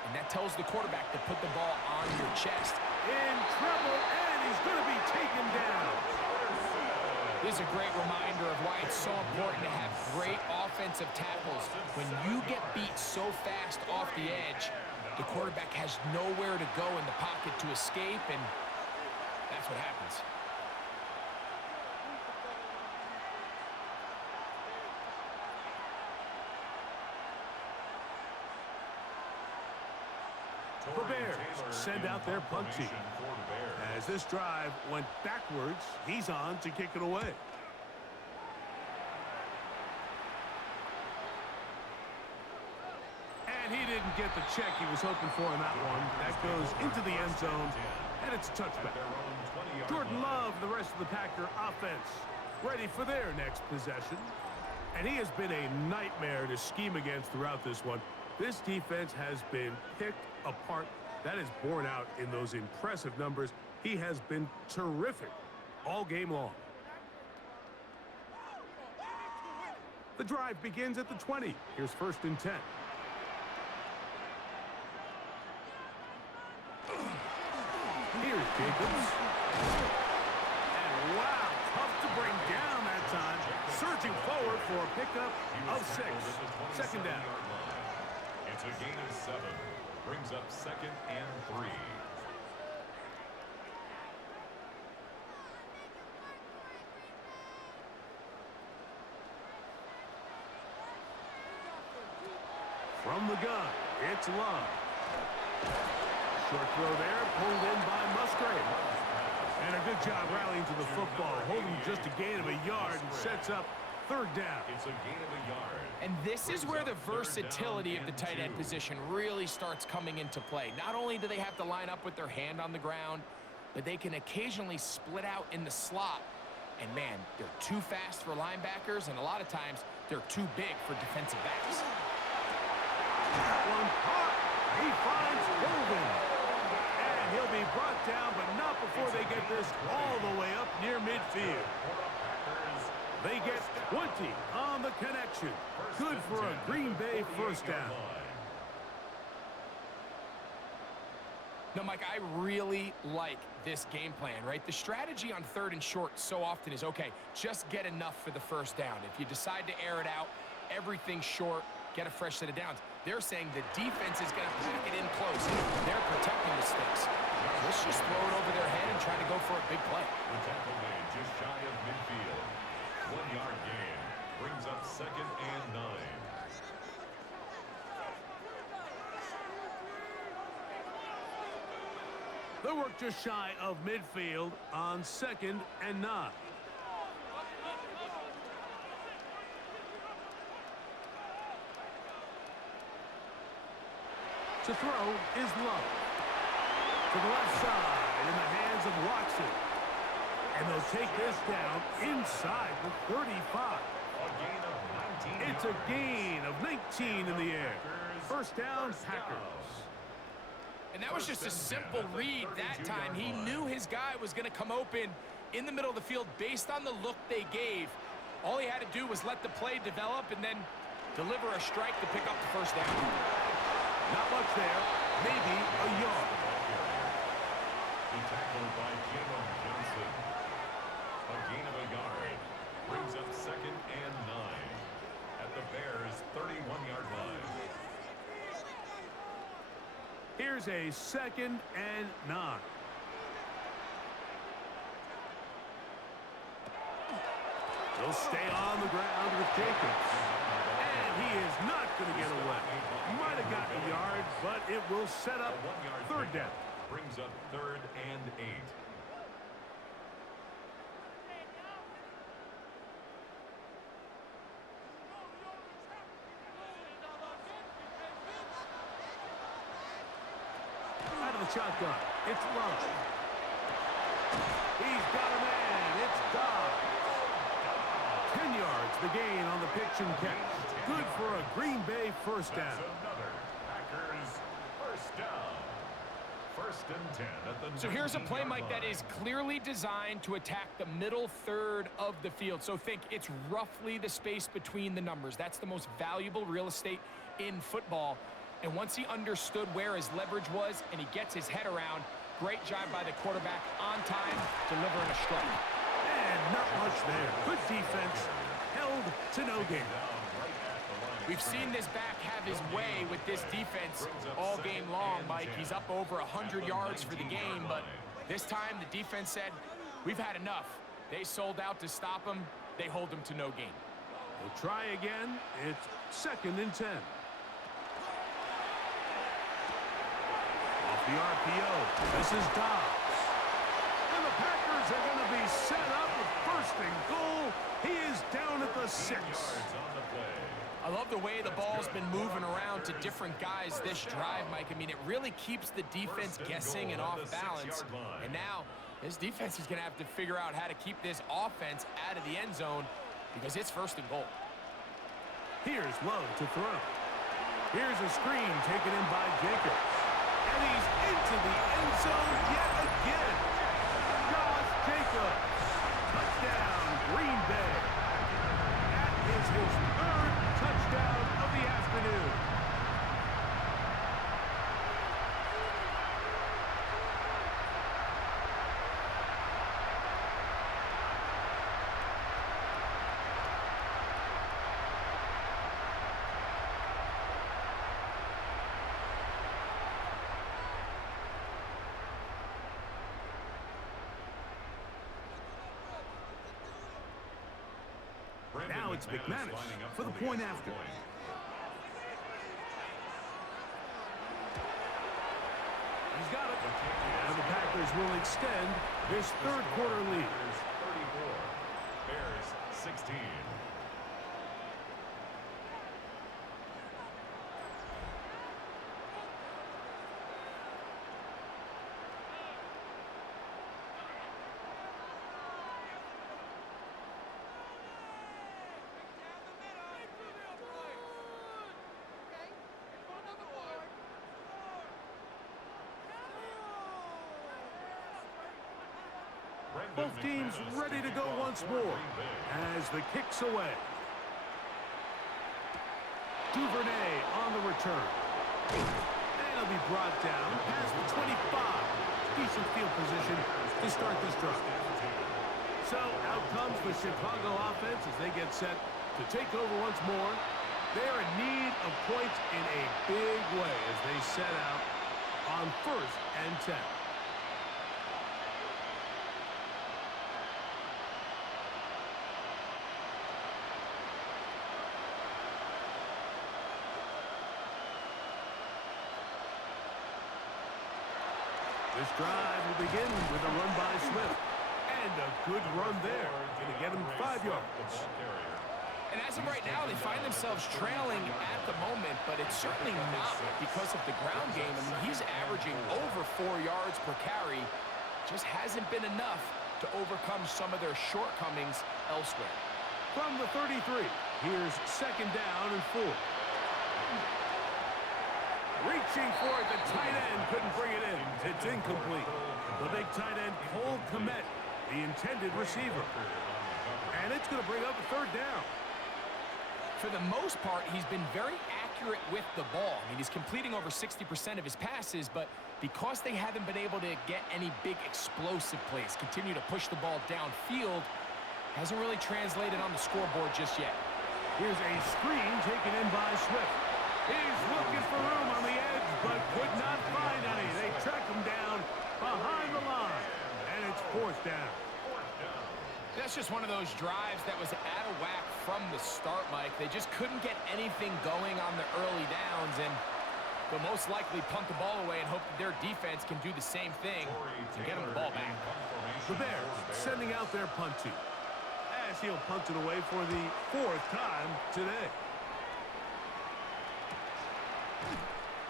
And that tells the quarterback to put the ball on your chest. In trouble, and he's going to be taken down. This is a great reminder of why it's so important to have great offensive tackles. When you get beat so fast off the edge, the quarterback has nowhere to go in the pocket to escape, and that's what happens. The Bears send out their punt team. As this drive went backwards, he's on to kick it away. And he didn't get the check he was hoping for in that one. That goes into the end zone, and it's a touchback. Jordan Love, the rest of the Packer offense, ready for their next possession. And he has been a nightmare to scheme against throughout this one. This defense has been picked apart. That is borne out in those impressive numbers. He has been terrific all game long. The drive begins at the 20. Here's 1st and 10. Here's Jacobs. And wow, tough to bring down that time. Surging forward for a pickup of 6. 2nd down. It's a gain of 7. Brings up 2nd and 3. From the gun, it's Love. Short throw there, pulled in by Musgrave. And a good job rallying to the football, holding just a gain of a yard and sets up 3rd down. It's a gain of a yard. And this is where the versatility of the tight end position really starts coming into play. Not only do they have to line up with their hand on the ground, but they can occasionally split out in the slot. And man, they're too fast for linebackers, and a lot of times they're too big for defensive backs. That one caught. He finds Golden. And he'll be brought down, but not before they get this all the way up near midfield. They get 20 on the connection. Good for a Green Bay 1st down. Now, Mike, I really like this game plan, right? The strategy on 3rd and short so often is, okay, just get enough for the 1st down. If you decide to air it out, everything short, get a fresh set of downs. They're saying the defense is going to pack it in close. They're protecting the sticks. Let's just throw it over their head and try to go for a big play. The tackle made just shy of midfield. 1-yard gain. Brings up 2nd and 9. They work just shy of midfield on 2nd and 9. To throw is Love. To the left side in the hands of Watson. And they'll take this down inside the 35. A gain of 19. It's a gain of 19 in the air. 1st down, Packers. And that was just a simple read that time. He knew his guy was going to come open in the middle of the field based on the look they gave. All he had to do was let the play develop and then deliver a strike to pick up the 1st down. Not much there. Maybe a yard. The tackle by Caleb Johnson. A gain of a yard. Brings up 2nd and 9. At the Bears' 31-yard line. Here's a 2nd and 9. He'll stay on the ground with Jacobs. And he is not going to get away. Might have gotten a yard, but it will set up 3rd down. Brings up 3rd and 8. Out of the shotgun, it's Love. He's got a man. It's Dobbs. 10 yards, the gain on the pitch and catch. Good for a Green Bay 1st down. That's another Packers 1st down. 1st and 10 at the So here's a play, 19-yard Mike, that line. is clearly designed to attack the middle 3rd of the field. So think it's roughly the space between the numbers. That's the most valuable real estate in football. And once he understood where his leverage was and he gets his head around, great job by the quarterback on time, delivering a strike. And not much there. Good defense. Held to no gain. We've seen this back have his way with this defense all game long, Mike. He's up over 100 yards for the game, but this time the defense said, we've had enough. They sold out to stop him. They hold him to no gain. We'll try again. It's 2nd and 10. Off the RPO. This is Dobbs. And the Packers are going to be set up with 1st and goal. He is down at the 6. I love the way the ball's been moving around to different guys this drive, Mike. I mean, it really keeps the defense guessing and off balance. And now this defense is going to have to figure out how to keep this offense out of the end zone because it's 1st and goal. Here's Love to throw. Here's a screen taken in by Jacobs. And he's into the end zone yet again. Josh Jacobs. Touchdown, Green Bay. That is his third touchdown of the afternoon. Now it's McManus for the point after. He's got it. And the Packers will extend this third quarter lead. 34, Bears 16. Both teams ready to go once more as the kick's away. Duvernay on the return. And he'll be brought down past the 25. Decent field position to start this drive. So out comes the Chicago offense as they get set to take over once more. They're in need of points in a big way as they set out on 1st and 10. This drive will begin with a run by Swift. And a good run there. Going to get him 5 yards. And as of right now, they find themselves trailing at the moment, but it's certainly not because of the ground game. I mean, he's averaging over 4 yards per carry. Just hasn't been enough to overcome some of their shortcomings elsewhere. From the 33, here's 2nd down and 4. Reaching for it, the tight end couldn't bring it in. It's incomplete. The big tight end, Cole Kmet, the intended receiver. And it's going to bring up a 3rd down. For the most part, he's been very accurate with the ball. I mean, he's completing over 60% of his passes, but because they haven't been able to get any big explosive plays, continue to push the ball downfield, hasn't really translated on the scoreboard just yet. Here's a screen taken in by Swift. He's looking for room on the edge, but could not find any. They track him down behind the line, and it's 4th down. That's just one of those drives that was out of whack from the start, Mike. They just couldn't get anything going on the early downs, and they'll most likely punt the ball away and hope that their defense can do the same thing and get them the ball back. The Bears sending out their punt team as he'll punt it away for the 4th time today.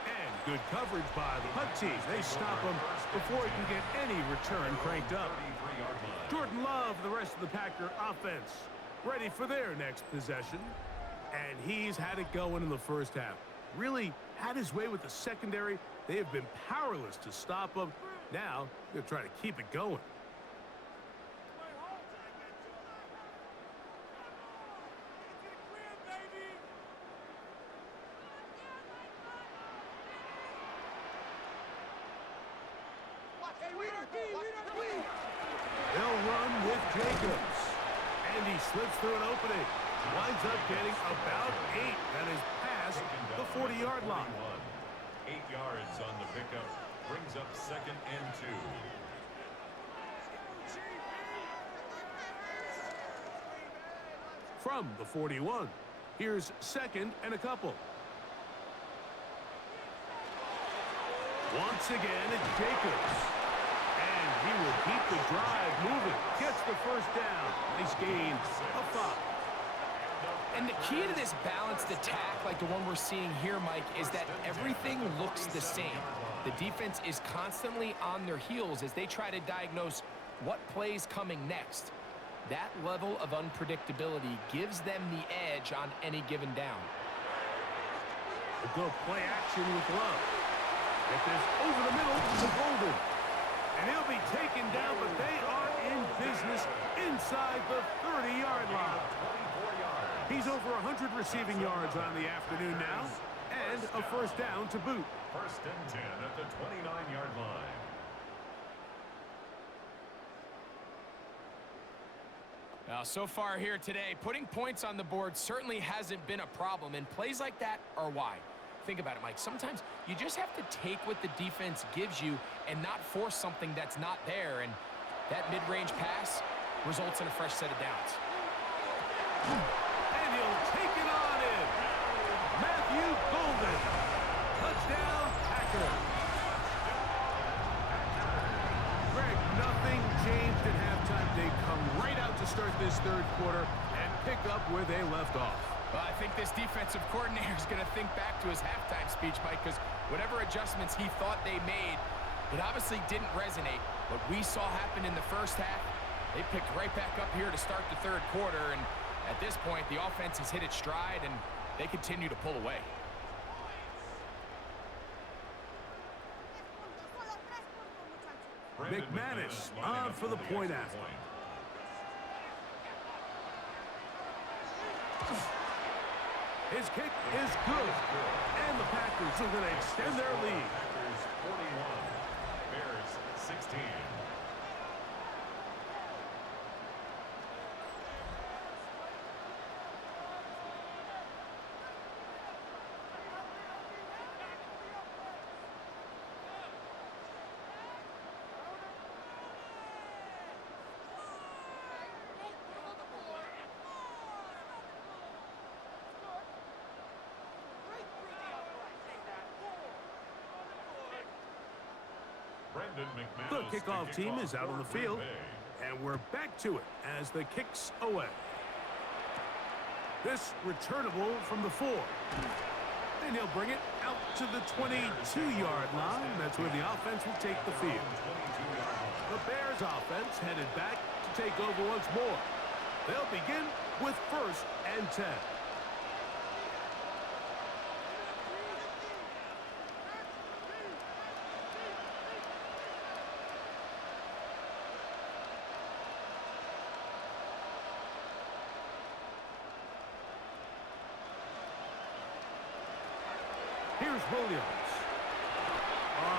And good coverage by the punt team. They stop him before he can get any return cranked up. Jordan Love, the rest of the Packer offense, ready for their next possession. And he's had it going in the first half. Really had his way with the secondary. They have been powerless to stop him. Now, they're trying to keep it going. They'll run with Jacobs. And he slips through an opening. Winds up getting about 8. That is past the 40-yard line. 8 yards on the pickup. Brings up 2nd and 2. From the 41, here's 2nd and a couple. Once again, it's Jacobs. And he will keep the drive moving. Gets the 1st down. Nice gain of 5. And the key to this balanced attack, like the one we're seeing here, Mike, is that everything looks the same. The defense is constantly on their heels as they try to diagnose what play's coming next. That level of unpredictability gives them the edge on any given down. We'll go play action with Love. Get this over the middle to Golden. And he'll be taken down, but they are in business inside the 30-yard line. He's over 100 receiving yards on the afternoon now, and a first down to boot. First and 10 at the 29-yard line. Now, so far here today, putting points on the board certainly hasn't been a problem, and plays like that are why. Think about it, Mike. Sometimes you just have to take what the defense gives you and not force something that's not there, and that mid-range pass results in a fresh set of downs. And he'll take it on in. Matthew Golden. Touchdown, Packers. Greg, nothing changed at halftime. They come right out to start this third quarter and pick up where they left off. Well, I think this defensive coordinator is going to think back to his halftime speech, Mike, because whatever adjustments he thought they made, it obviously didn't resonate. What we saw happen in the first half, they picked right back up here to start the third quarter, and at this point, the offense has hit its stride, and they continue to pull away. McManus on for the point after. His kick is good. And the Packers are going to extend their lead. Packers 41, Bears 16. The kickoff team is out on the field, and we're back to it as the kick's away. This returnable from the 4. And he'll bring it out to the 22-yard line. That's where the offense will take the field. The Bears offense headed back to take over once more. They'll begin with first and 10. Here's Williams.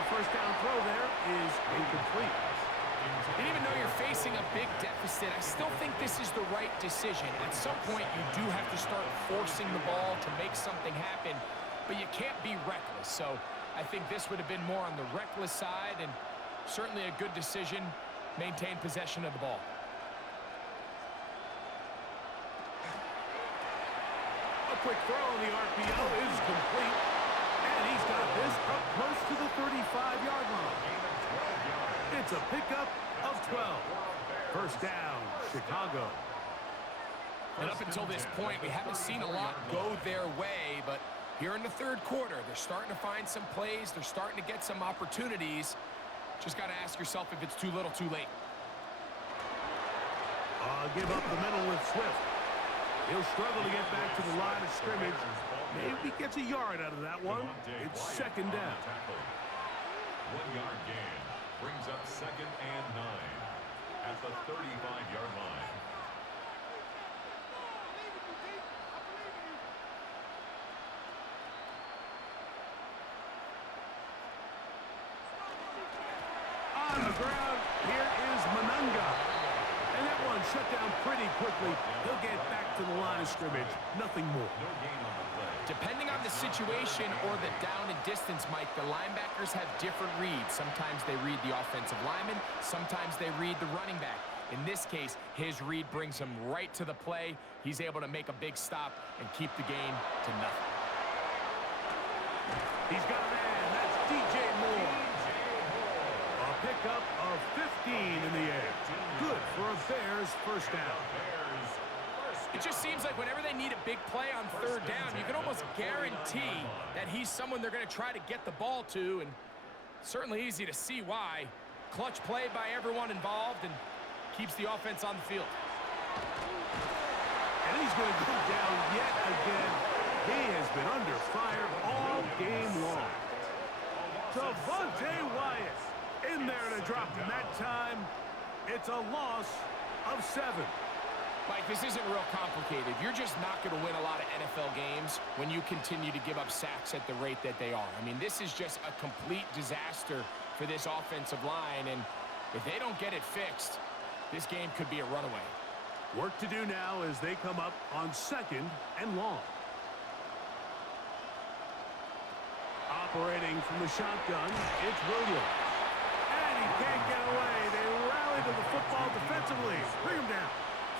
First down throw there is incomplete. And even though you're facing a big deficit, I still think this is the right decision. At some point, you do have to start forcing the ball to make something happen, but you can't be reckless. So I think this would have been more on the reckless side, and certainly a good decision. Maintain possession of the ball. A quick throw on the RPO is complete. And he's got this up close to the 35-yard line. It's a pickup of 12. First down, Chicago. And up until this point, we haven't seen a lot go their way, but here in the third quarter, they're starting to find some plays. They're starting to get some opportunities. Just got to ask yourself if it's too little, too late. Give up the middle with Swift. He'll struggle to get back to the line of scrimmage. Maybe gets a yard out of that one. It's second down. 1-yard gain brings up second and 9 at the 35-yard line. On the ground, here is Monunga. And that one shut down pretty quickly. He'll get back to the line of scrimmage. Nothing more. No gain on the play. Depending on the situation or the down and distance, Mike, the linebackers have different reads. Sometimes they read the offensive lineman. Sometimes they read the running back. In this case, his read brings him right to the play. He's able to make a big stop and keep the gain to nothing. He's got a man. That's DJ Moore. A pickup of 15 in the air. Good for a Bears first down. It just seems like whenever they need a big play on third down, you can almost guarantee that he's someone they're going to try to get the ball to, and certainly easy to see why. Clutch play by everyone involved and keeps the offense on the field. And he's going to go down yet again. He has been under fire all game long. Devontae Wyatt in there to drop him that time. It's a loss of 7. Mike, this isn't real complicated. You're just not going to win a lot of NFL games when you continue to give up sacks at the rate that they are. I mean, this is just a complete disaster for this offensive line, and if they don't get it fixed, this game could be a runaway. Work to do now as they come up on 2nd and long. Operating from the shotgun, it's Williams. And he can't get away. They rally to the football defensively. Bring him down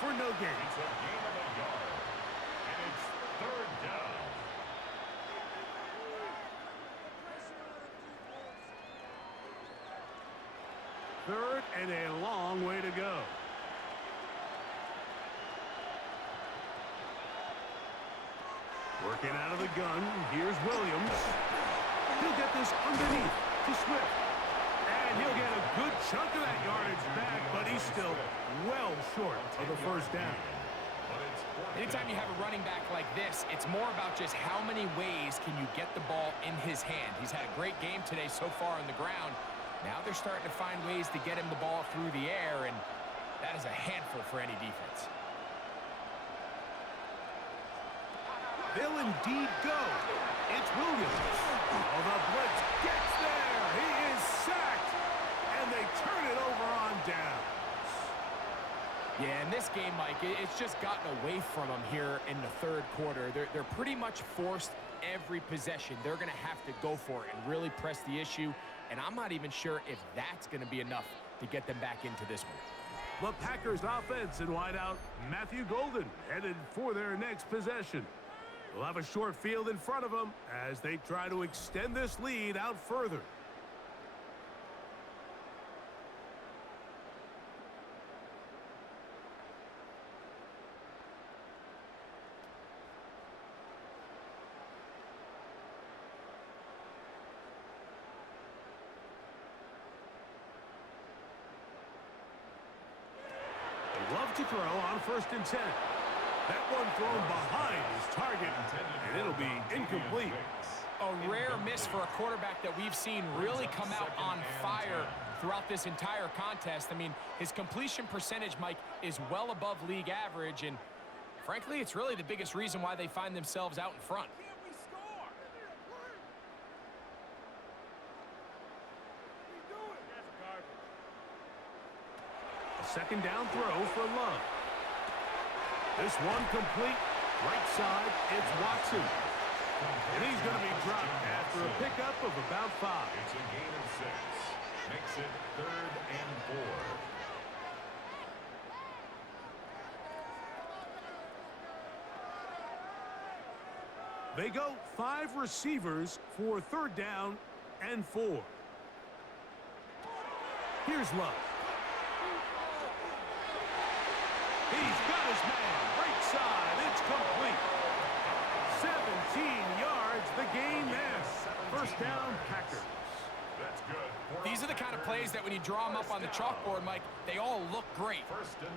for no gain. It's a gain of a yard. And it's 3rd down. Third and a long way to go. Working out of the gun. Here's Williams. He'll get this underneath to Swift. And he'll get a good chunk of that yardage back, but he's still well short of the 1st down. Anytime you have a running back like this, it's more about just how many ways can you get the ball in his hand. He's had a great game today so far on the ground. Now they're starting to find ways to get him the ball through the air, and that is a handful for any defense. They'll indeed go. It's Williams. Oh, the blitz gets there. He is sacked. And they turn it over on downs. Yeah, in this game, Mike, it's just gotten away from them here in the 3rd quarter. They're pretty much forced every possession. They're going to have to go for it and really press the issue. And I'm not even sure if that's going to be enough to get them back into this one. The Packers offense in wideout, Matthew Golden headed for their next possession. They'll have a short field in front of them as they try to extend this lead out further. They love to throw on 1st and 10. That one thrown behind his target, and it'll be incomplete. A rare miss for a quarterback that we've seen really come out on fire throughout this entire contest. I mean, his completion percentage, Mike, is well above league average, and frankly, it's really the biggest reason why they find themselves out in front. A 2nd down throw for Love. This one complete. Right side, it's Watson. And he's going to be dropped after a pickup of about 5. It's a gain of 6. Makes it 3rd and 4. They go 5 receivers for 3rd down and 4. Here's Love. He's got his man. Right side. It's complete. 17 yards. The gain there. 1st down, Packers. That's good. These are the kind of plays that when you draw them up on the chalkboard, Mike, they all look great.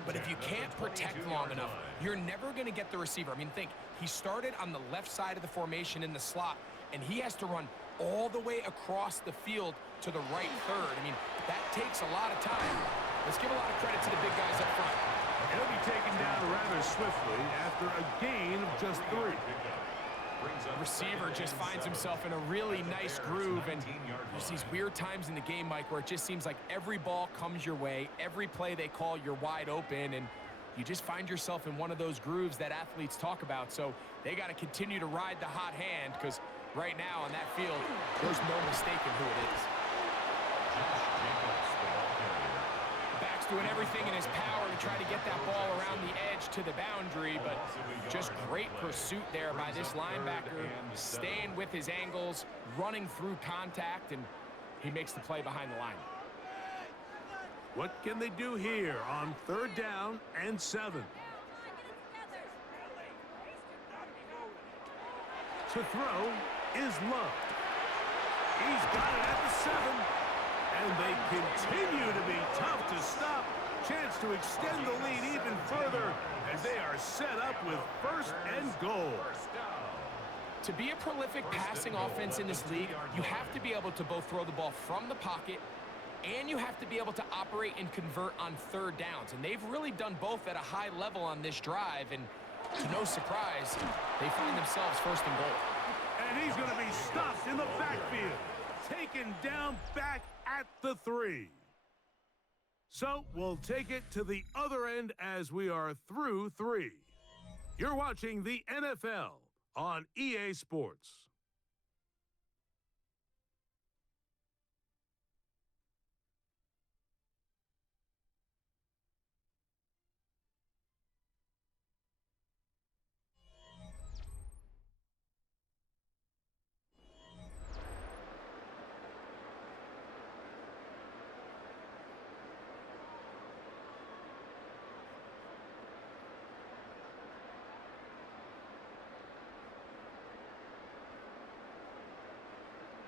But if you can't protect long enough, you're never going to get the receiver. I mean, think, he started on the left side of the formation in the slot, and he has to run all the way across the field to the right third. I mean, that takes a lot of time. Let's give a lot of credit to the big guys up front. He'll be taken down rather swiftly after a gain of just 3. The receiver just finds himself in a really nice groove, and there's these weird times in the game, Mike, where it just seems like every ball comes your way, every play they call, you're wide open, and you just find yourself in one of those grooves that athletes talk about. So they got to continue to ride the hot hand, because right now on that field, there's no mistaking who it is. Back's doing everything in his power to try to get that ball around the edge to the boundary, but just great pursuit there by this linebacker, staying with his angles, running through contact, and he makes the play behind the line. What can they do here on 3rd down and 7? To throw is Love. He's got it at the 7. And they continue to be tough to stop Chance to extend the lead even further as they are set up with first and goal. To be a prolific passing offense in this league, you have to be able to both throw the ball from the pocket and you have to be able to operate and convert on third downs. And they've really done both at a high level on this drive. And to no surprise, they find themselves first and goal. And he's going to be stopped in the backfield. Taken down back at the 3. So we'll take it to the other end as we are through 3. You're watching the NFL on EA Sports.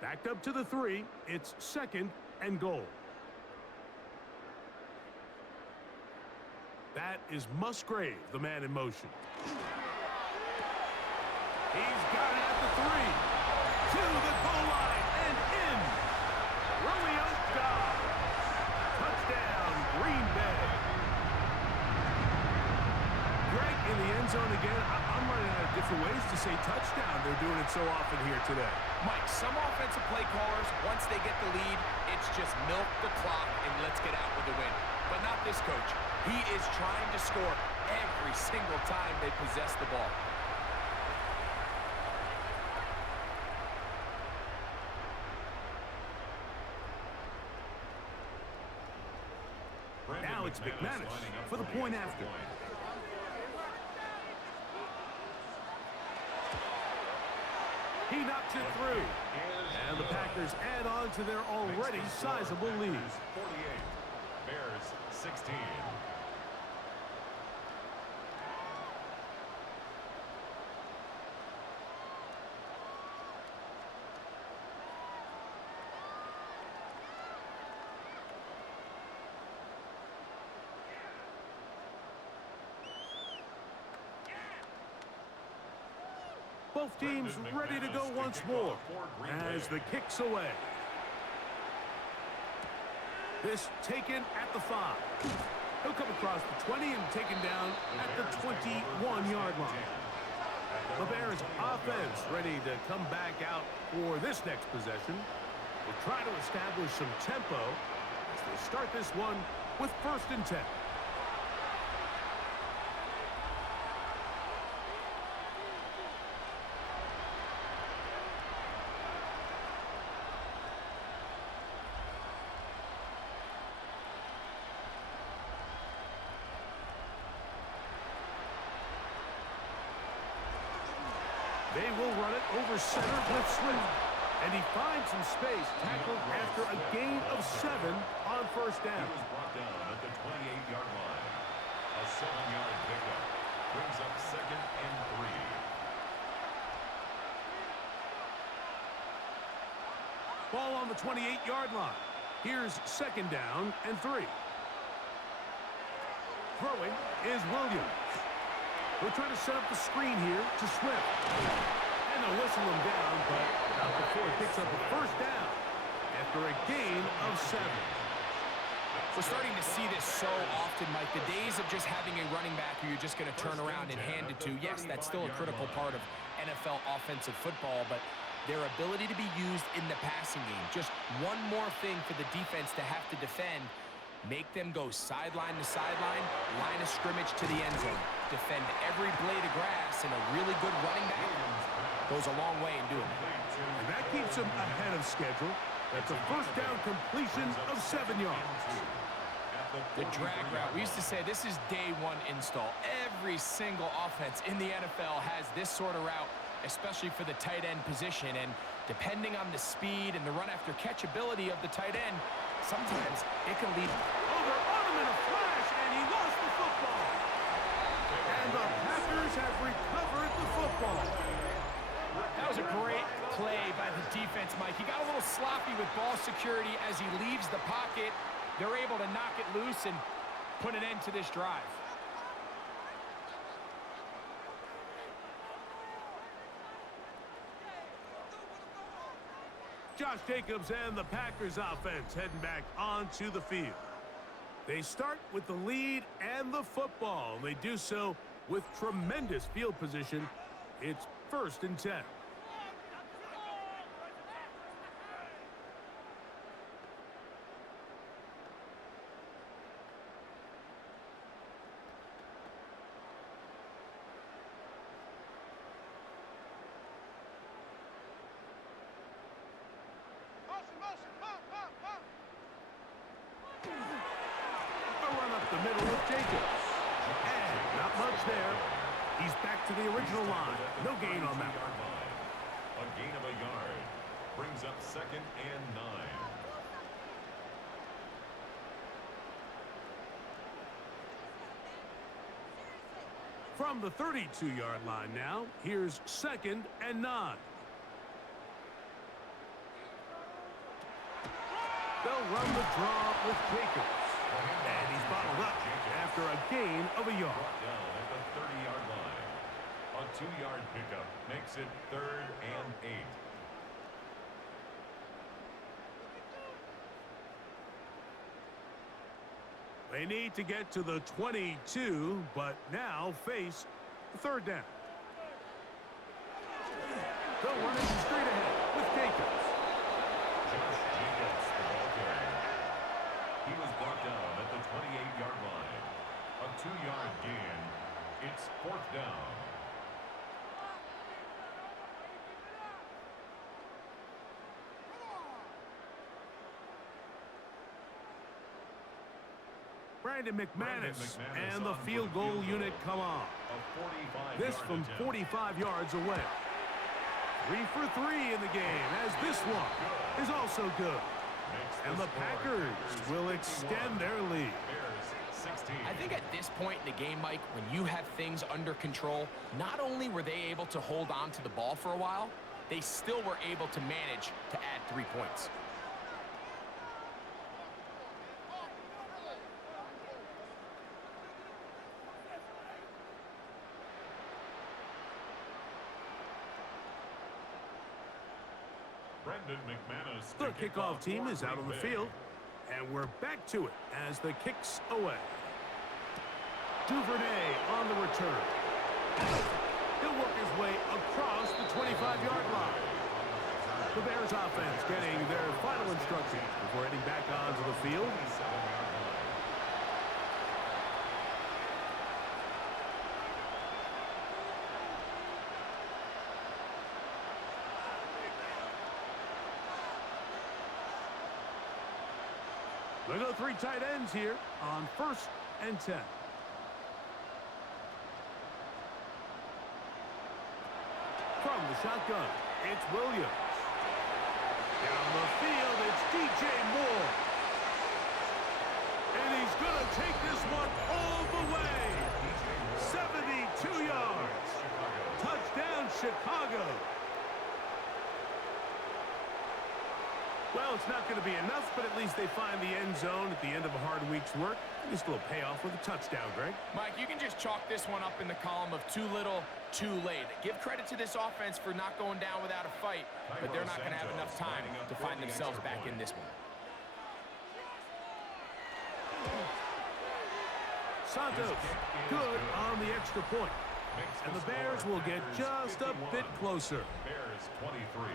Backed up to the 3. It's second and goal. That is Musgrave, the man in motion. He's got it at the 3. To the goal line and in. Romeo Dobbs. Touchdown, Green Bay. Greg, in the end zone again. I'm running out of different ways to say touchdown. They're doing it so often here today. Mike, some offensive play callers, once they get the lead, it's just milk the clock and let's get out with a win. But not this coach. He is trying to score every single time they possess the ball. Now it's McManus for the point after. He knocks it through. And the Packers add on to their already sizable lead. 48, Bears 16. Both teams ready to go once more as the kick's away. This taken at the 5. He'll come across the 20 and taken down at the 21-yard line. The Bears offense ready to come back out for this next possession. They'll try to establish some tempo as they start this one with first and 10. They will run it over center with Swift. And he finds some space, tackled after a gain of 7 on first down. He was brought down at the 28-yard line. A 7-yard pickup brings up second and 3. Ball on the 28-yard line. Here's second down and 3. Throwing is Williams. They're trying to set up the screen here to Swift. And they'll whistle him down, but not before he picks up a first down after a gain of 7. We're starting to see this so often, Mike. The days of just having a running back who you're just going to turn around and hand it to, yes, that's still a critical part of NFL offensive football, but their ability to be used in the passing game, just one more thing for the defense to have to defend. Make them go sideline to sideline, line of scrimmage to the end zone. Defend every blade of grass, and a really good running back goes a long way in doing it. And that keeps them ahead of schedule. That's a first down completion of 7 yards. The drag route, we used to say this is day one install. Every single offense in the NFL has this sort of route, especially for the tight end position. And depending on the speed and the run after catch ability of the tight end, sometimes it can lead. Over on him in a flash, and he lost the football. And the Packers have recovered the football. That was a great play by the defense, Mike. He got a little sloppy with ball security as he leaves the pocket. They're able to knock it loose, and put an end to this drive. Josh Jacobs and the Packers offense heading back onto the field. They start with the lead and the football. They do so with tremendous field position. It's 1st and 10. The middle with Jacobs. And not much there. He's back to the original line. No gain on that one. A gain of a yard. Brings up 2nd and 9. From the 32-yard line now, here's 2nd and 9. They'll run the draw with Jacobs. And he's bottled up after a gain of a yard. Down at the 30-yard line. A 2-yard pickup makes it 3rd and 8. They need to get to the 22, but now face 3rd down. They'll run it straight ahead with Jacobs. Josh Jacobs, the ball carrier. He was brought down at the 28-yard line. A 2-yard gain. It's 4th down. Brandon McManus and the field goal unit come on. This from 45 yards away. 3 for 3 in the game, as this one is also good. And the Packers will extend their lead. I think at this point in the game, Mike, when you have things under control, not only were they able to hold on to the ball for a while, they still were able to manage to add 3 points. The kickoff team is out on the field, and we're back to it as the kick's away. Duvernay on the return. He'll work his way across the 25-yard line. The Bears offense getting their final instructions before heading back onto the field. They go 3 tight ends here on 1st and 10. From the shotgun, it's Williams. Down the field, it's DJ Moore. And he's going to take this one all the way. 72 yards. Touchdown, Chicago. Well, it's not going to be enough, but at least they find the end zone at the end of a hard week's work. Just a little payoff with a touchdown, Greg. Mike, you can just chalk this one up in the column of too little, too late. Give credit to this offense for not going down without a fight, but they're not going to have enough time to find themselves back in this one. Santos, good on the extra point. And the Bears will get just a bit closer. Bears 23.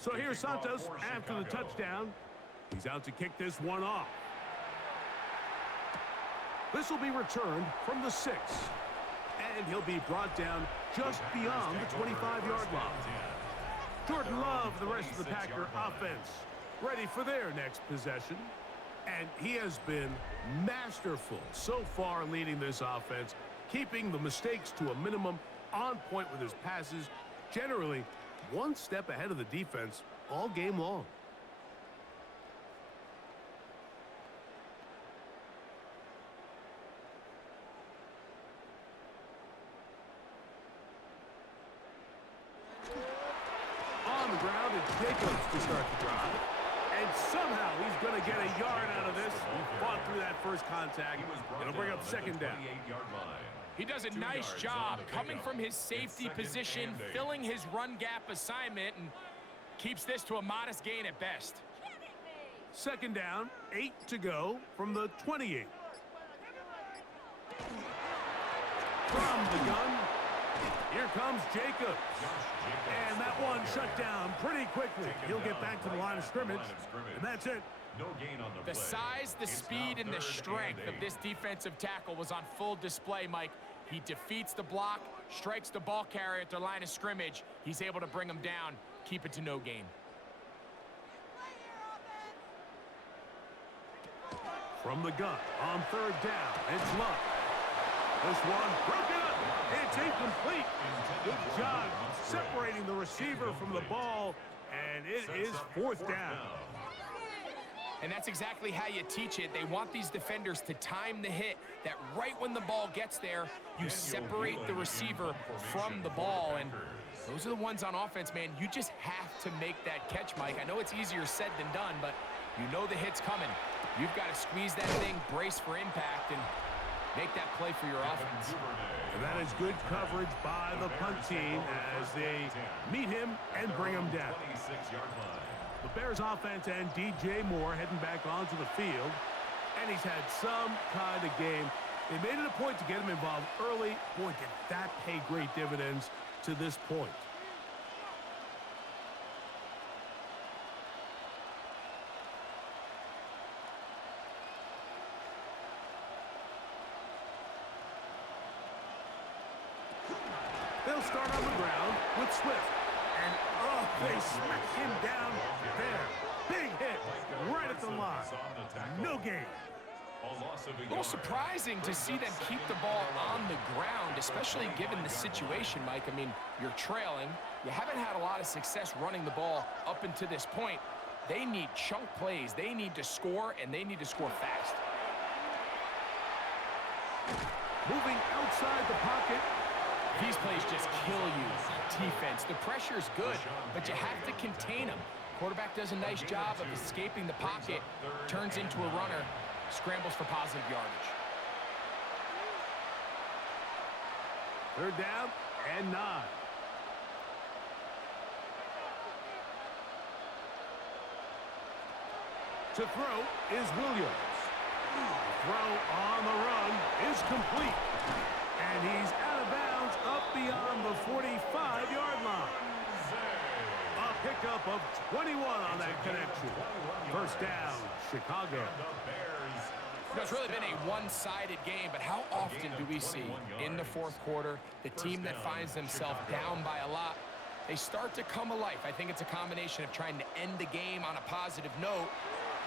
So here's Santos after the touchdown. He's out to kick this one off. This will be returned from the 6. And he'll be brought down just beyond the 25-yard line. Jordan Love, the rest of the Packer offense, ready for their next possession. And he has been masterful so far leading this offense, keeping the mistakes to a minimum, on point with his passes, generally one step ahead of the defense all game long. On the ground, it's Jacobs to start the drive. And somehow he's going to get a yard out of this. He fought through that first contact. It'll bring up second down. He does a nice job coming from his safety position, filling his run gap assignment, and keeps this to a modest gain at best. Second down, 8 to go from the 28. From the gun, here comes Jacobs. And that one shut down pretty quickly. He'll get back to the line of scrimmage, and that's it. No gain on the The size, the speed, and the strength of this defensive tackle was on full display, Mike. He defeats the block, strikes the ball carrier at their line of scrimmage. He's able to bring him down, keep it to no gain. From the gun, on third down, it's Luck. This one broken up. It's incomplete. Good job separating the receiver from the ball, and it is fourth down. And that's exactly how you teach it. They want these defenders to time the hit, that right when the ball gets there, you separate the receiver from the ball. And those are the ones on offense, man. You just have to make that catch, Mike. I know it's easier said than done, but you know the hit's coming. You've got to squeeze that thing, brace for impact, and make that play for your offense. And that is good coverage by the punt team as they meet him and bring him down. The Bears offense and DJ Moore heading back onto the field, and he's had some kind of game. They made it a point to get him involved early. Boy, did that pay great dividends to this point. They'll start on the ground with Swift. And, oh, they smack him down there. Big hit right at the line. No gain. A little surprising to see them keep the ball on the ground, especially given the situation, Mike. I mean, you're trailing. You haven't had a lot of success running the ball up until this point. They need chunk plays. They need to score, and they need to score fast. Moving outside the pocket. These plays just kill you. Defense, the pressure's good, but you have to contain them. Quarterback does a nice job of escaping the pocket, turns into a runner, scrambles for positive yardage. Third down and 9. To throw is Williams. Throw on the run is complete. And he's out of bounds up beyond the 45-yard line. A pickup of 21 on that connection. First down, Chicago. It's really been a one-sided game, but how often do we see in the fourth quarter the team that finds themselves down by a lot, they start to come alive? I think it's a combination of trying to end the game on a positive note,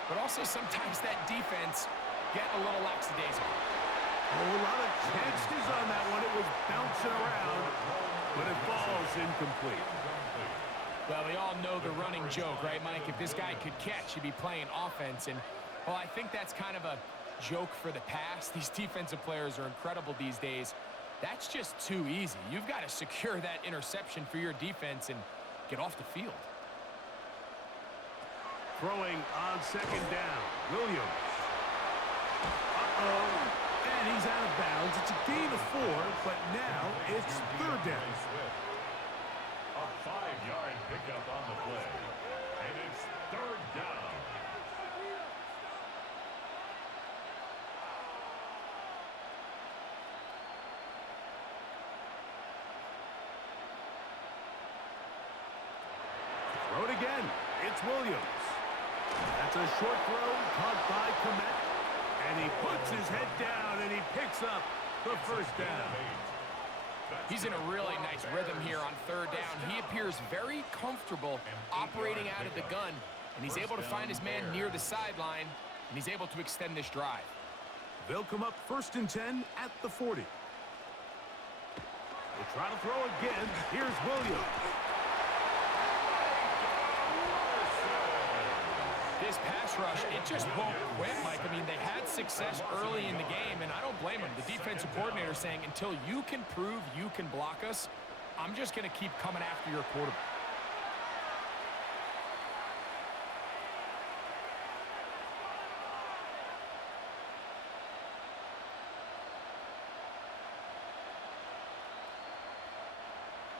but also sometimes that defense get a little lackadaisical. A lot of chances on that one. It was bouncing around, but it falls incomplete. Well, we all know the running joke, right, Mike? If this guy could catch, he'd be playing offense. And, well, I think that's kind of a joke for the past. These defensive players are incredible these days. That's just too easy. You've got to secure that interception for your defense and get off the field. Throwing on second down, Williams. And he's out of bounds. It's a gain of 4, but now it's third down. A 5-yard pickup on the play, and it's third down. Throw it again. It's Williams. That's a short throw caught by Komet. And he puts his head down, and he picks up the first down. He's in a really nice rhythm here on third down. He appears very comfortable operating out of the gun, and he's able to find his man near the sideline, and he's able to extend this drive. They'll come up 1st and 10 at the 40. They try to throw again. Here's Williams. This pass rush, it just won't quit, Mike. I mean, they had success early in the game, and I don't blame them. The defensive coordinator saying, until you can prove you can block us, I'm just going to keep coming after your quarterback.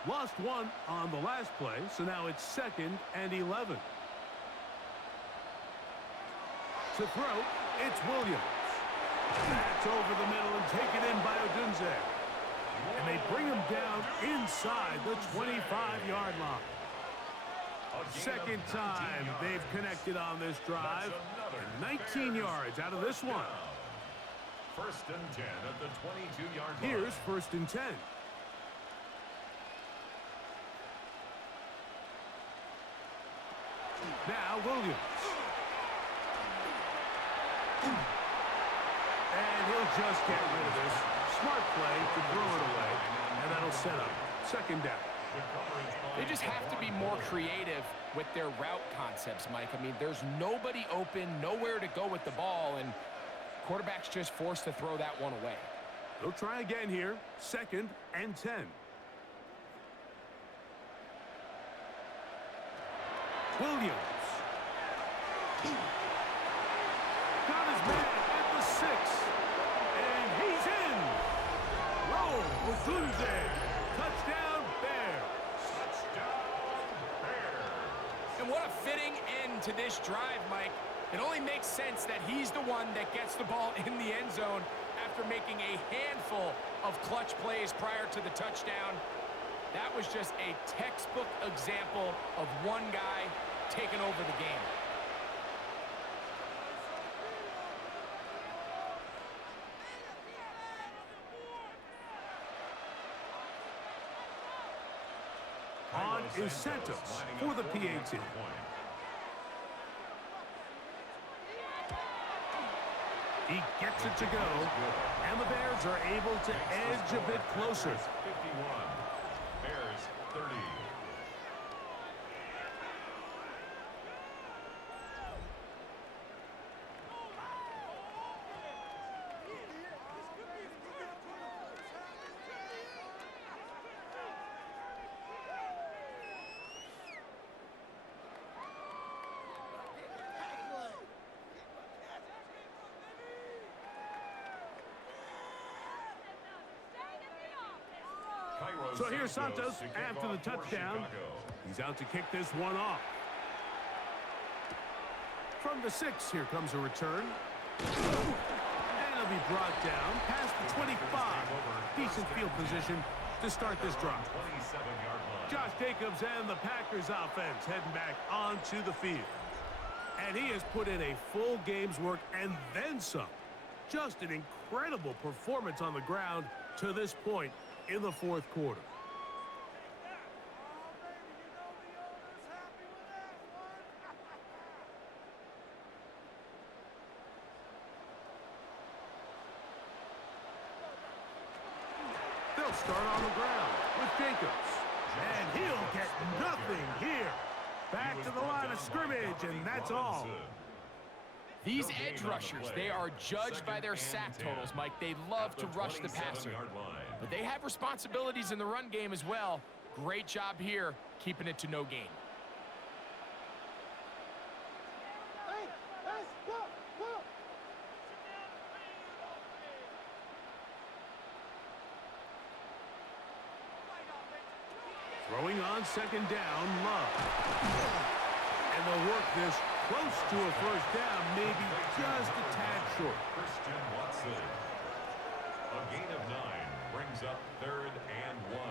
Lost one on the last play, so now it's 2nd and 11. To throw, it's Williams. That's over the middle and taken in by Odunze. And they bring him down inside the 25-yard line. Second time they've connected on this drive. And 19 yards out of this one. 1st and 10 at the 22-yard line. Here's 1st and 10. Now Williams. And he'll just get rid of this. Smart play to throw it away. And that'll set up 2nd down. They just have to be more creative with their route concepts, Mike. I mean, there's nobody open, nowhere to go with the ball, and quarterback's just forced to throw that one away. They'll try again here. 2nd and 10. Williams. Got his man at the 6. And he's in. Roll, Odunze. Touchdown, Bears. And what a fitting end to this drive, Mike. It only makes sense that he's the one that gets the ball in the end zone after making a handful of clutch plays prior to the touchdown. That was just a textbook example of one guy taking over the game. On is Santos for the PAT. He gets it to go, and the Bears are able to edge a bit closer. 51. Bears 30. So here's Santos after the touchdown. He's out to kick this one off. From the 6, here comes a return. And he'll be brought down past the 25. Decent field position to start this drive. Josh Jacobs and the Packers offense heading back onto the field. And he has put in a full game's work and then some. Just an incredible performance on the ground to this point in the 4th quarter. They'll start on the ground with Jacobs. And he'll get nothing here. Back to the line of scrimmage, and that's all. These edge rushers, they are judged by their sack totals, Mike. They love to rush the passer. But they have responsibilities in the run game as well. Great job here, keeping it to no gain. Throwing on 2nd down, Love. And they'll work this close to a 1st down, maybe just a tad short. Christian Watson. A gain of 9 brings up 3rd and 1.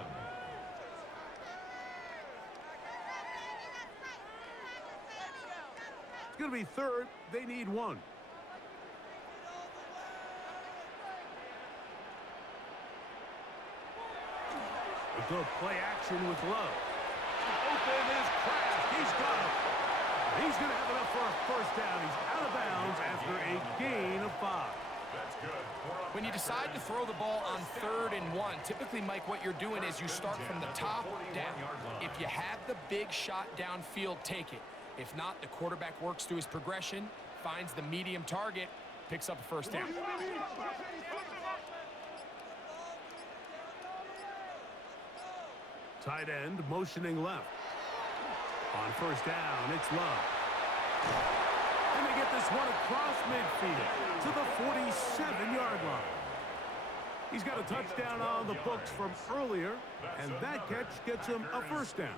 It's going to be 3rd. They need 1. A good play action with Love. Open is Kraft. He's got it. He's going to have enough for a 1st down. He's out of bounds after a gain of 5. That's good. When you decide to throw the ball on 3rd and 1, typically, Mike, what you're doing is you start from the top down. If you have the big shot downfield, take it. If not, the quarterback works through his progression, finds the medium target, picks up a first down. Tight end motioning left. On first down, it's Love. And they get this one across midfield to the 47-yard line. He's got a touchdown on the books from earlier, and that catch gets him a first down.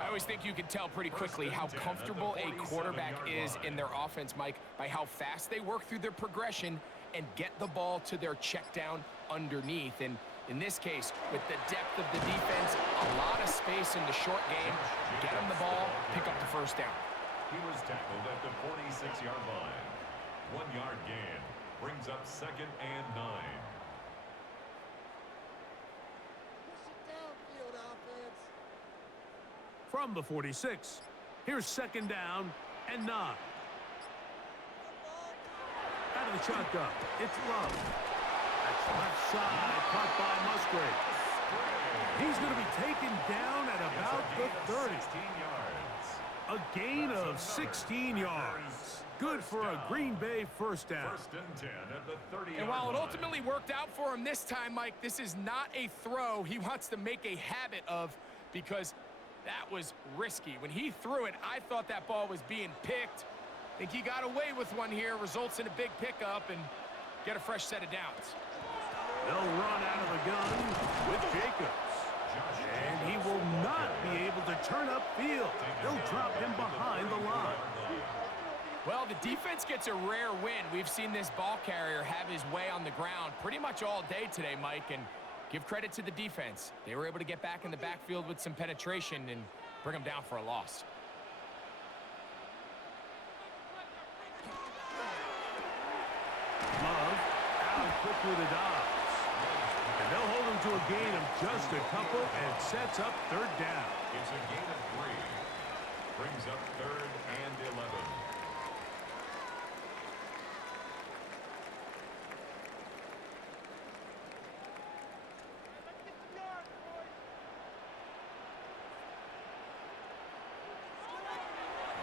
I always think you can tell pretty quickly how comfortable a quarterback is in their offense, Mike, by how fast they work through their progression and get the ball to their check down underneath. And in this case, with the depth of the defense, a lot of space in the short game, get him the ball, pick up the first down. He was tackled at the 46-yard line. 1-yard gain brings up 2nd and 9. From the 46, here's 2nd down and 9. Out of the shotgun, it's Love. That's left side, caught by Musgrave. He's going to be taken down at about the 30. A gain of 16 yards. Good for a Green Bay first down. 1st and 10 at the 30-yard line. And while it ultimately worked out for him this time, Mike, this is not a throw he wants to make a habit of, because that was risky. When he threw it, I thought that ball was being picked. I think he got away with one here, results in a big pickup, and get a fresh set of downs. They'll run out of the gun with Jacobs. And he will not be able to turn upfield. They'll drop him behind the line. Well, the defense gets a rare win. We've seen this ball carrier have his way on the ground pretty much all day today, Mike, and give credit to the defense. They were able to get back in the backfield with some penetration and bring them down for a loss. Love out quickly to Dobbs. And they'll hold him to a gain of just a couple and sets up 3rd down. It's a gain of 3. Brings up 3rd and 11.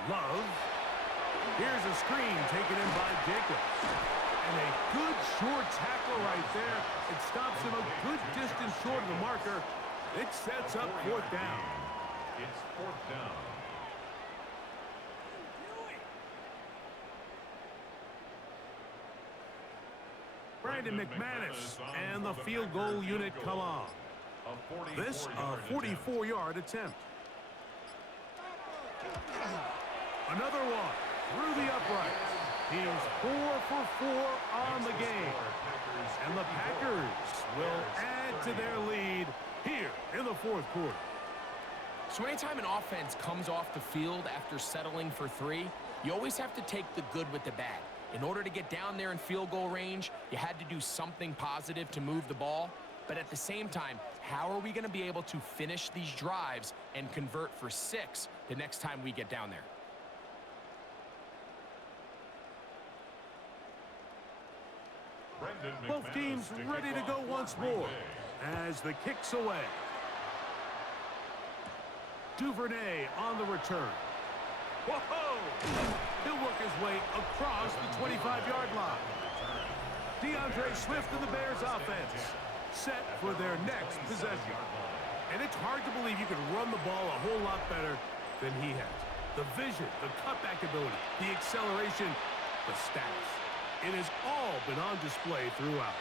Love. Here's a screen taken in by Jacobs. And a good short tackle right there. It stops him a good distance short of the marker. It sets up 4th down. It's 4th down. Brandon McManus and the field goal unit come on. This a 44-yard attempt. Another one through the uprights. He's 4 for 4 on the game. And the Packers will add to their lead here in the 4th quarter. So anytime an offense comes off the field after settling for 3, you always have to take the good with the bad. In order to get down there in field goal range, you had to do something positive to move the ball. But at the same time, how are we going to be able to finish these drives and convert for 6 the next time we get down there? Both teams ready to go once more as the kick's away. Duvernay on the return. Whoa! He'll work his way across the 25-yard line. DeAndre Swift and the Bears offense set for their next possession. And it's hard to believe you can run the ball a whole lot better than he has. The vision, the cutback ability, the acceleration, the stats. It has all been on display throughout.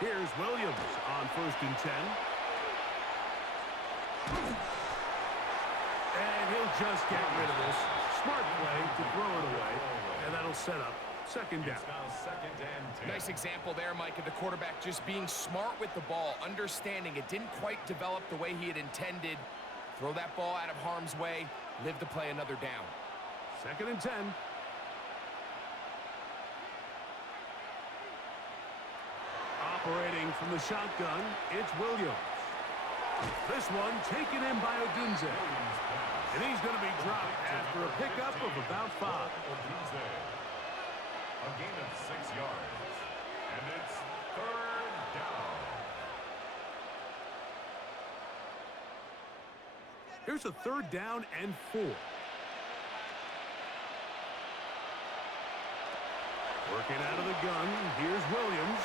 Here's Williams on 1st and 10. And he'll just get rid of this. Smart play to throw it away. And that'll set up 2nd down. It's now 2nd and 10. Nice example there, Mike, of the quarterback just being smart with the ball, understanding it didn't quite develop the way he had intended. Throw that ball out of harm's way, live to play another down. 2nd and 10. Operating from the shotgun, it's Williams. This one taken in by Odunze. And he's going to be dropped after a pickup of about 5. A gain of 6 yards. And it's 3rd down. Here's a 3rd down and 4. Working out of the gun, here's Williams.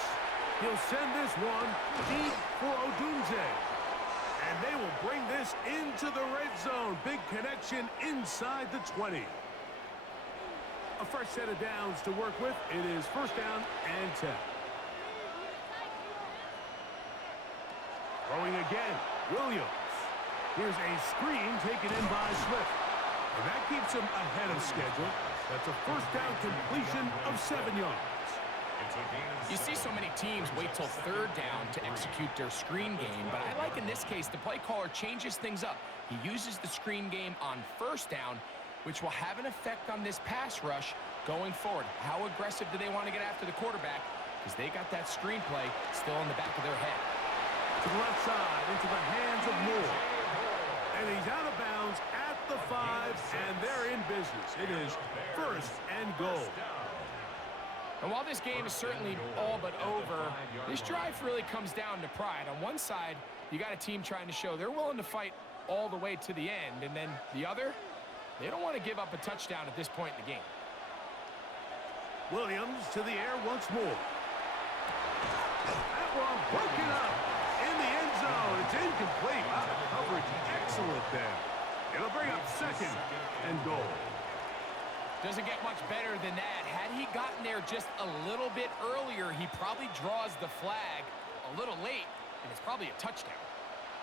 He'll send this one deep for Odunze. And they will bring this into the red zone. Big connection inside the 20. A fresh set of downs to work with. It is 1st down and 10. Throwing again, Williams. Here's a screen taken in by Swift. And that keeps him ahead of schedule. That's a 1st down completion of 7 yards. You see so many teams wait till 3rd down to execute their screen game, but I like in this case the play caller changes things up. He uses the screen game on 1st down, which will have an effect on this pass rush going forward. How aggressive do they want to get after the quarterback? Because they got that screen play still in the back of their head. To the left side, into the hands of Moore. And he's out of bounds at the 5, and they're in business. It is 1st and goal. And while this game is certainly all but over, this drive really comes down to pride. On one side, you got a team trying to show they're willing to fight all the way to the end, and then the other, they don't want to give up a touchdown at this point in the game. Williams to the air once more. That one broken up in the end zone. It's incomplete. Wow, the coverage excellent there. It'll bring up 2nd and goal. Doesn't get much better than that. Had he gotten there just a little bit earlier, he probably draws the flag a little late, and it's probably a touchdown.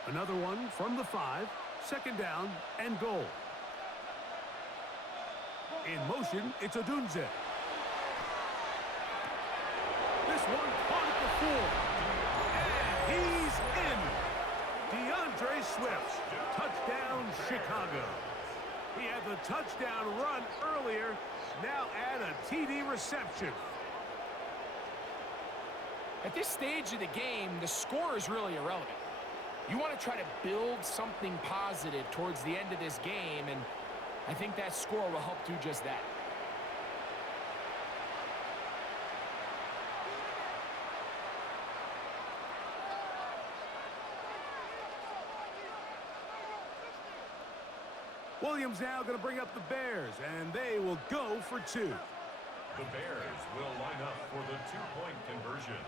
Another one from the 5, 2nd down and goal. In motion, it's Odunze. This one caught at the 4. And he's in. DeAndre Swift. Touchdown, Chicago. He had the touchdown run earlier. Now add a TD reception. At this stage of the game, the score is really irrelevant. You want to try to build something positive towards the end of this game, and I think that score will help do just that. Williams now going to bring up the Bears, and they will go for 2. The Bears will line up for the 2-point conversion.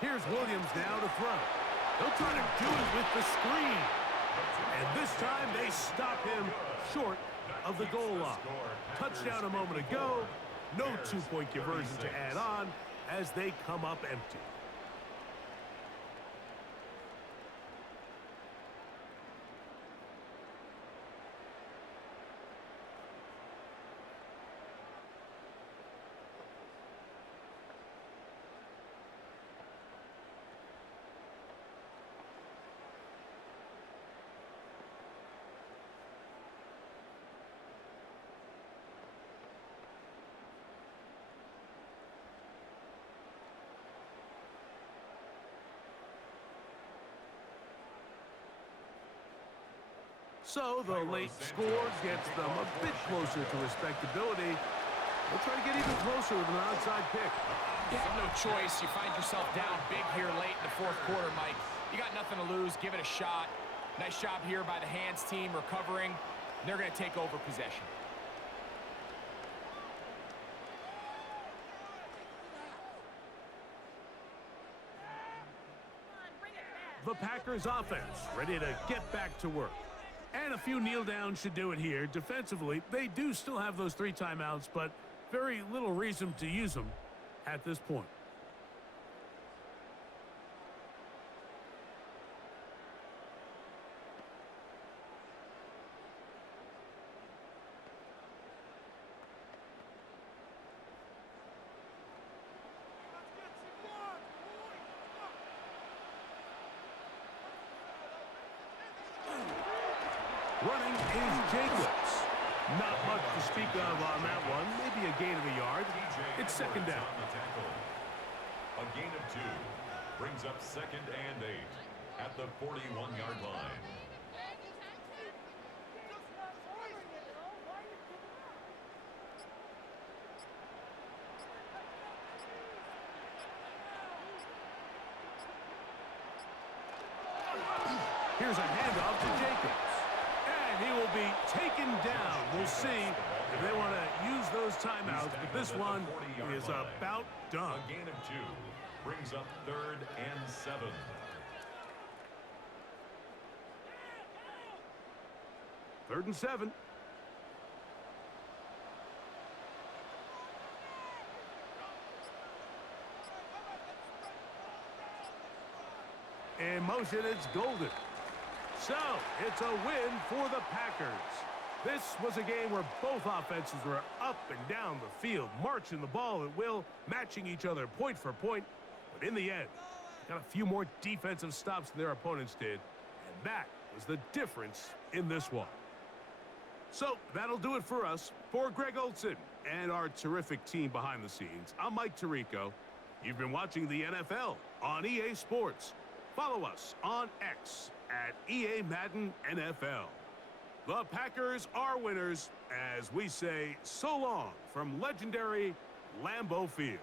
Here's Williams now to throw. They'll try to do it with the screen. And this time they stop him short of the goal line. Touchdown a moment ago. No 2-point conversion to add on as they come up empty. So the late score gets them a bit closer to respectability. They'll try to get even closer with an onside kick. You have no choice. You find yourself down big here late in the 4th quarter, Mike. You got nothing to lose. Give it a shot. Nice job here by the hands team recovering. They're going to take over possession. The Packers offense ready to get back to work. And a few kneel downs should do it here. Defensively, they do still have those 3 timeouts, but very little reason to use them at this point. Running is Jacobs. Not much to speak of on that one. Maybe a gain of a yard. It's 2nd down. A gain of 2. Brings up 2nd and 8 at the 41-yard line. Here's a handoff to Jacobs. And he will be taken down. We'll see if they want to use those timeouts, but this one is about done. A gain of 2 brings up 3rd and 7. Third and 7. In motion, it's Golden. So, it's a win for the Packers. This was a game where both offenses were up and down the field, marching the ball at will, matching each other point for point. But in the end, got a few more defensive stops than their opponents did, and that was the difference in this one. So, that'll do it for us. For Greg Olson and our terrific team behind the scenes, I'm Mike Tirico. You've been watching the NFL on EA Sports. Follow us on X at EA Madden NFL. The Packers are winners as we say so long from legendary Lambeau Field.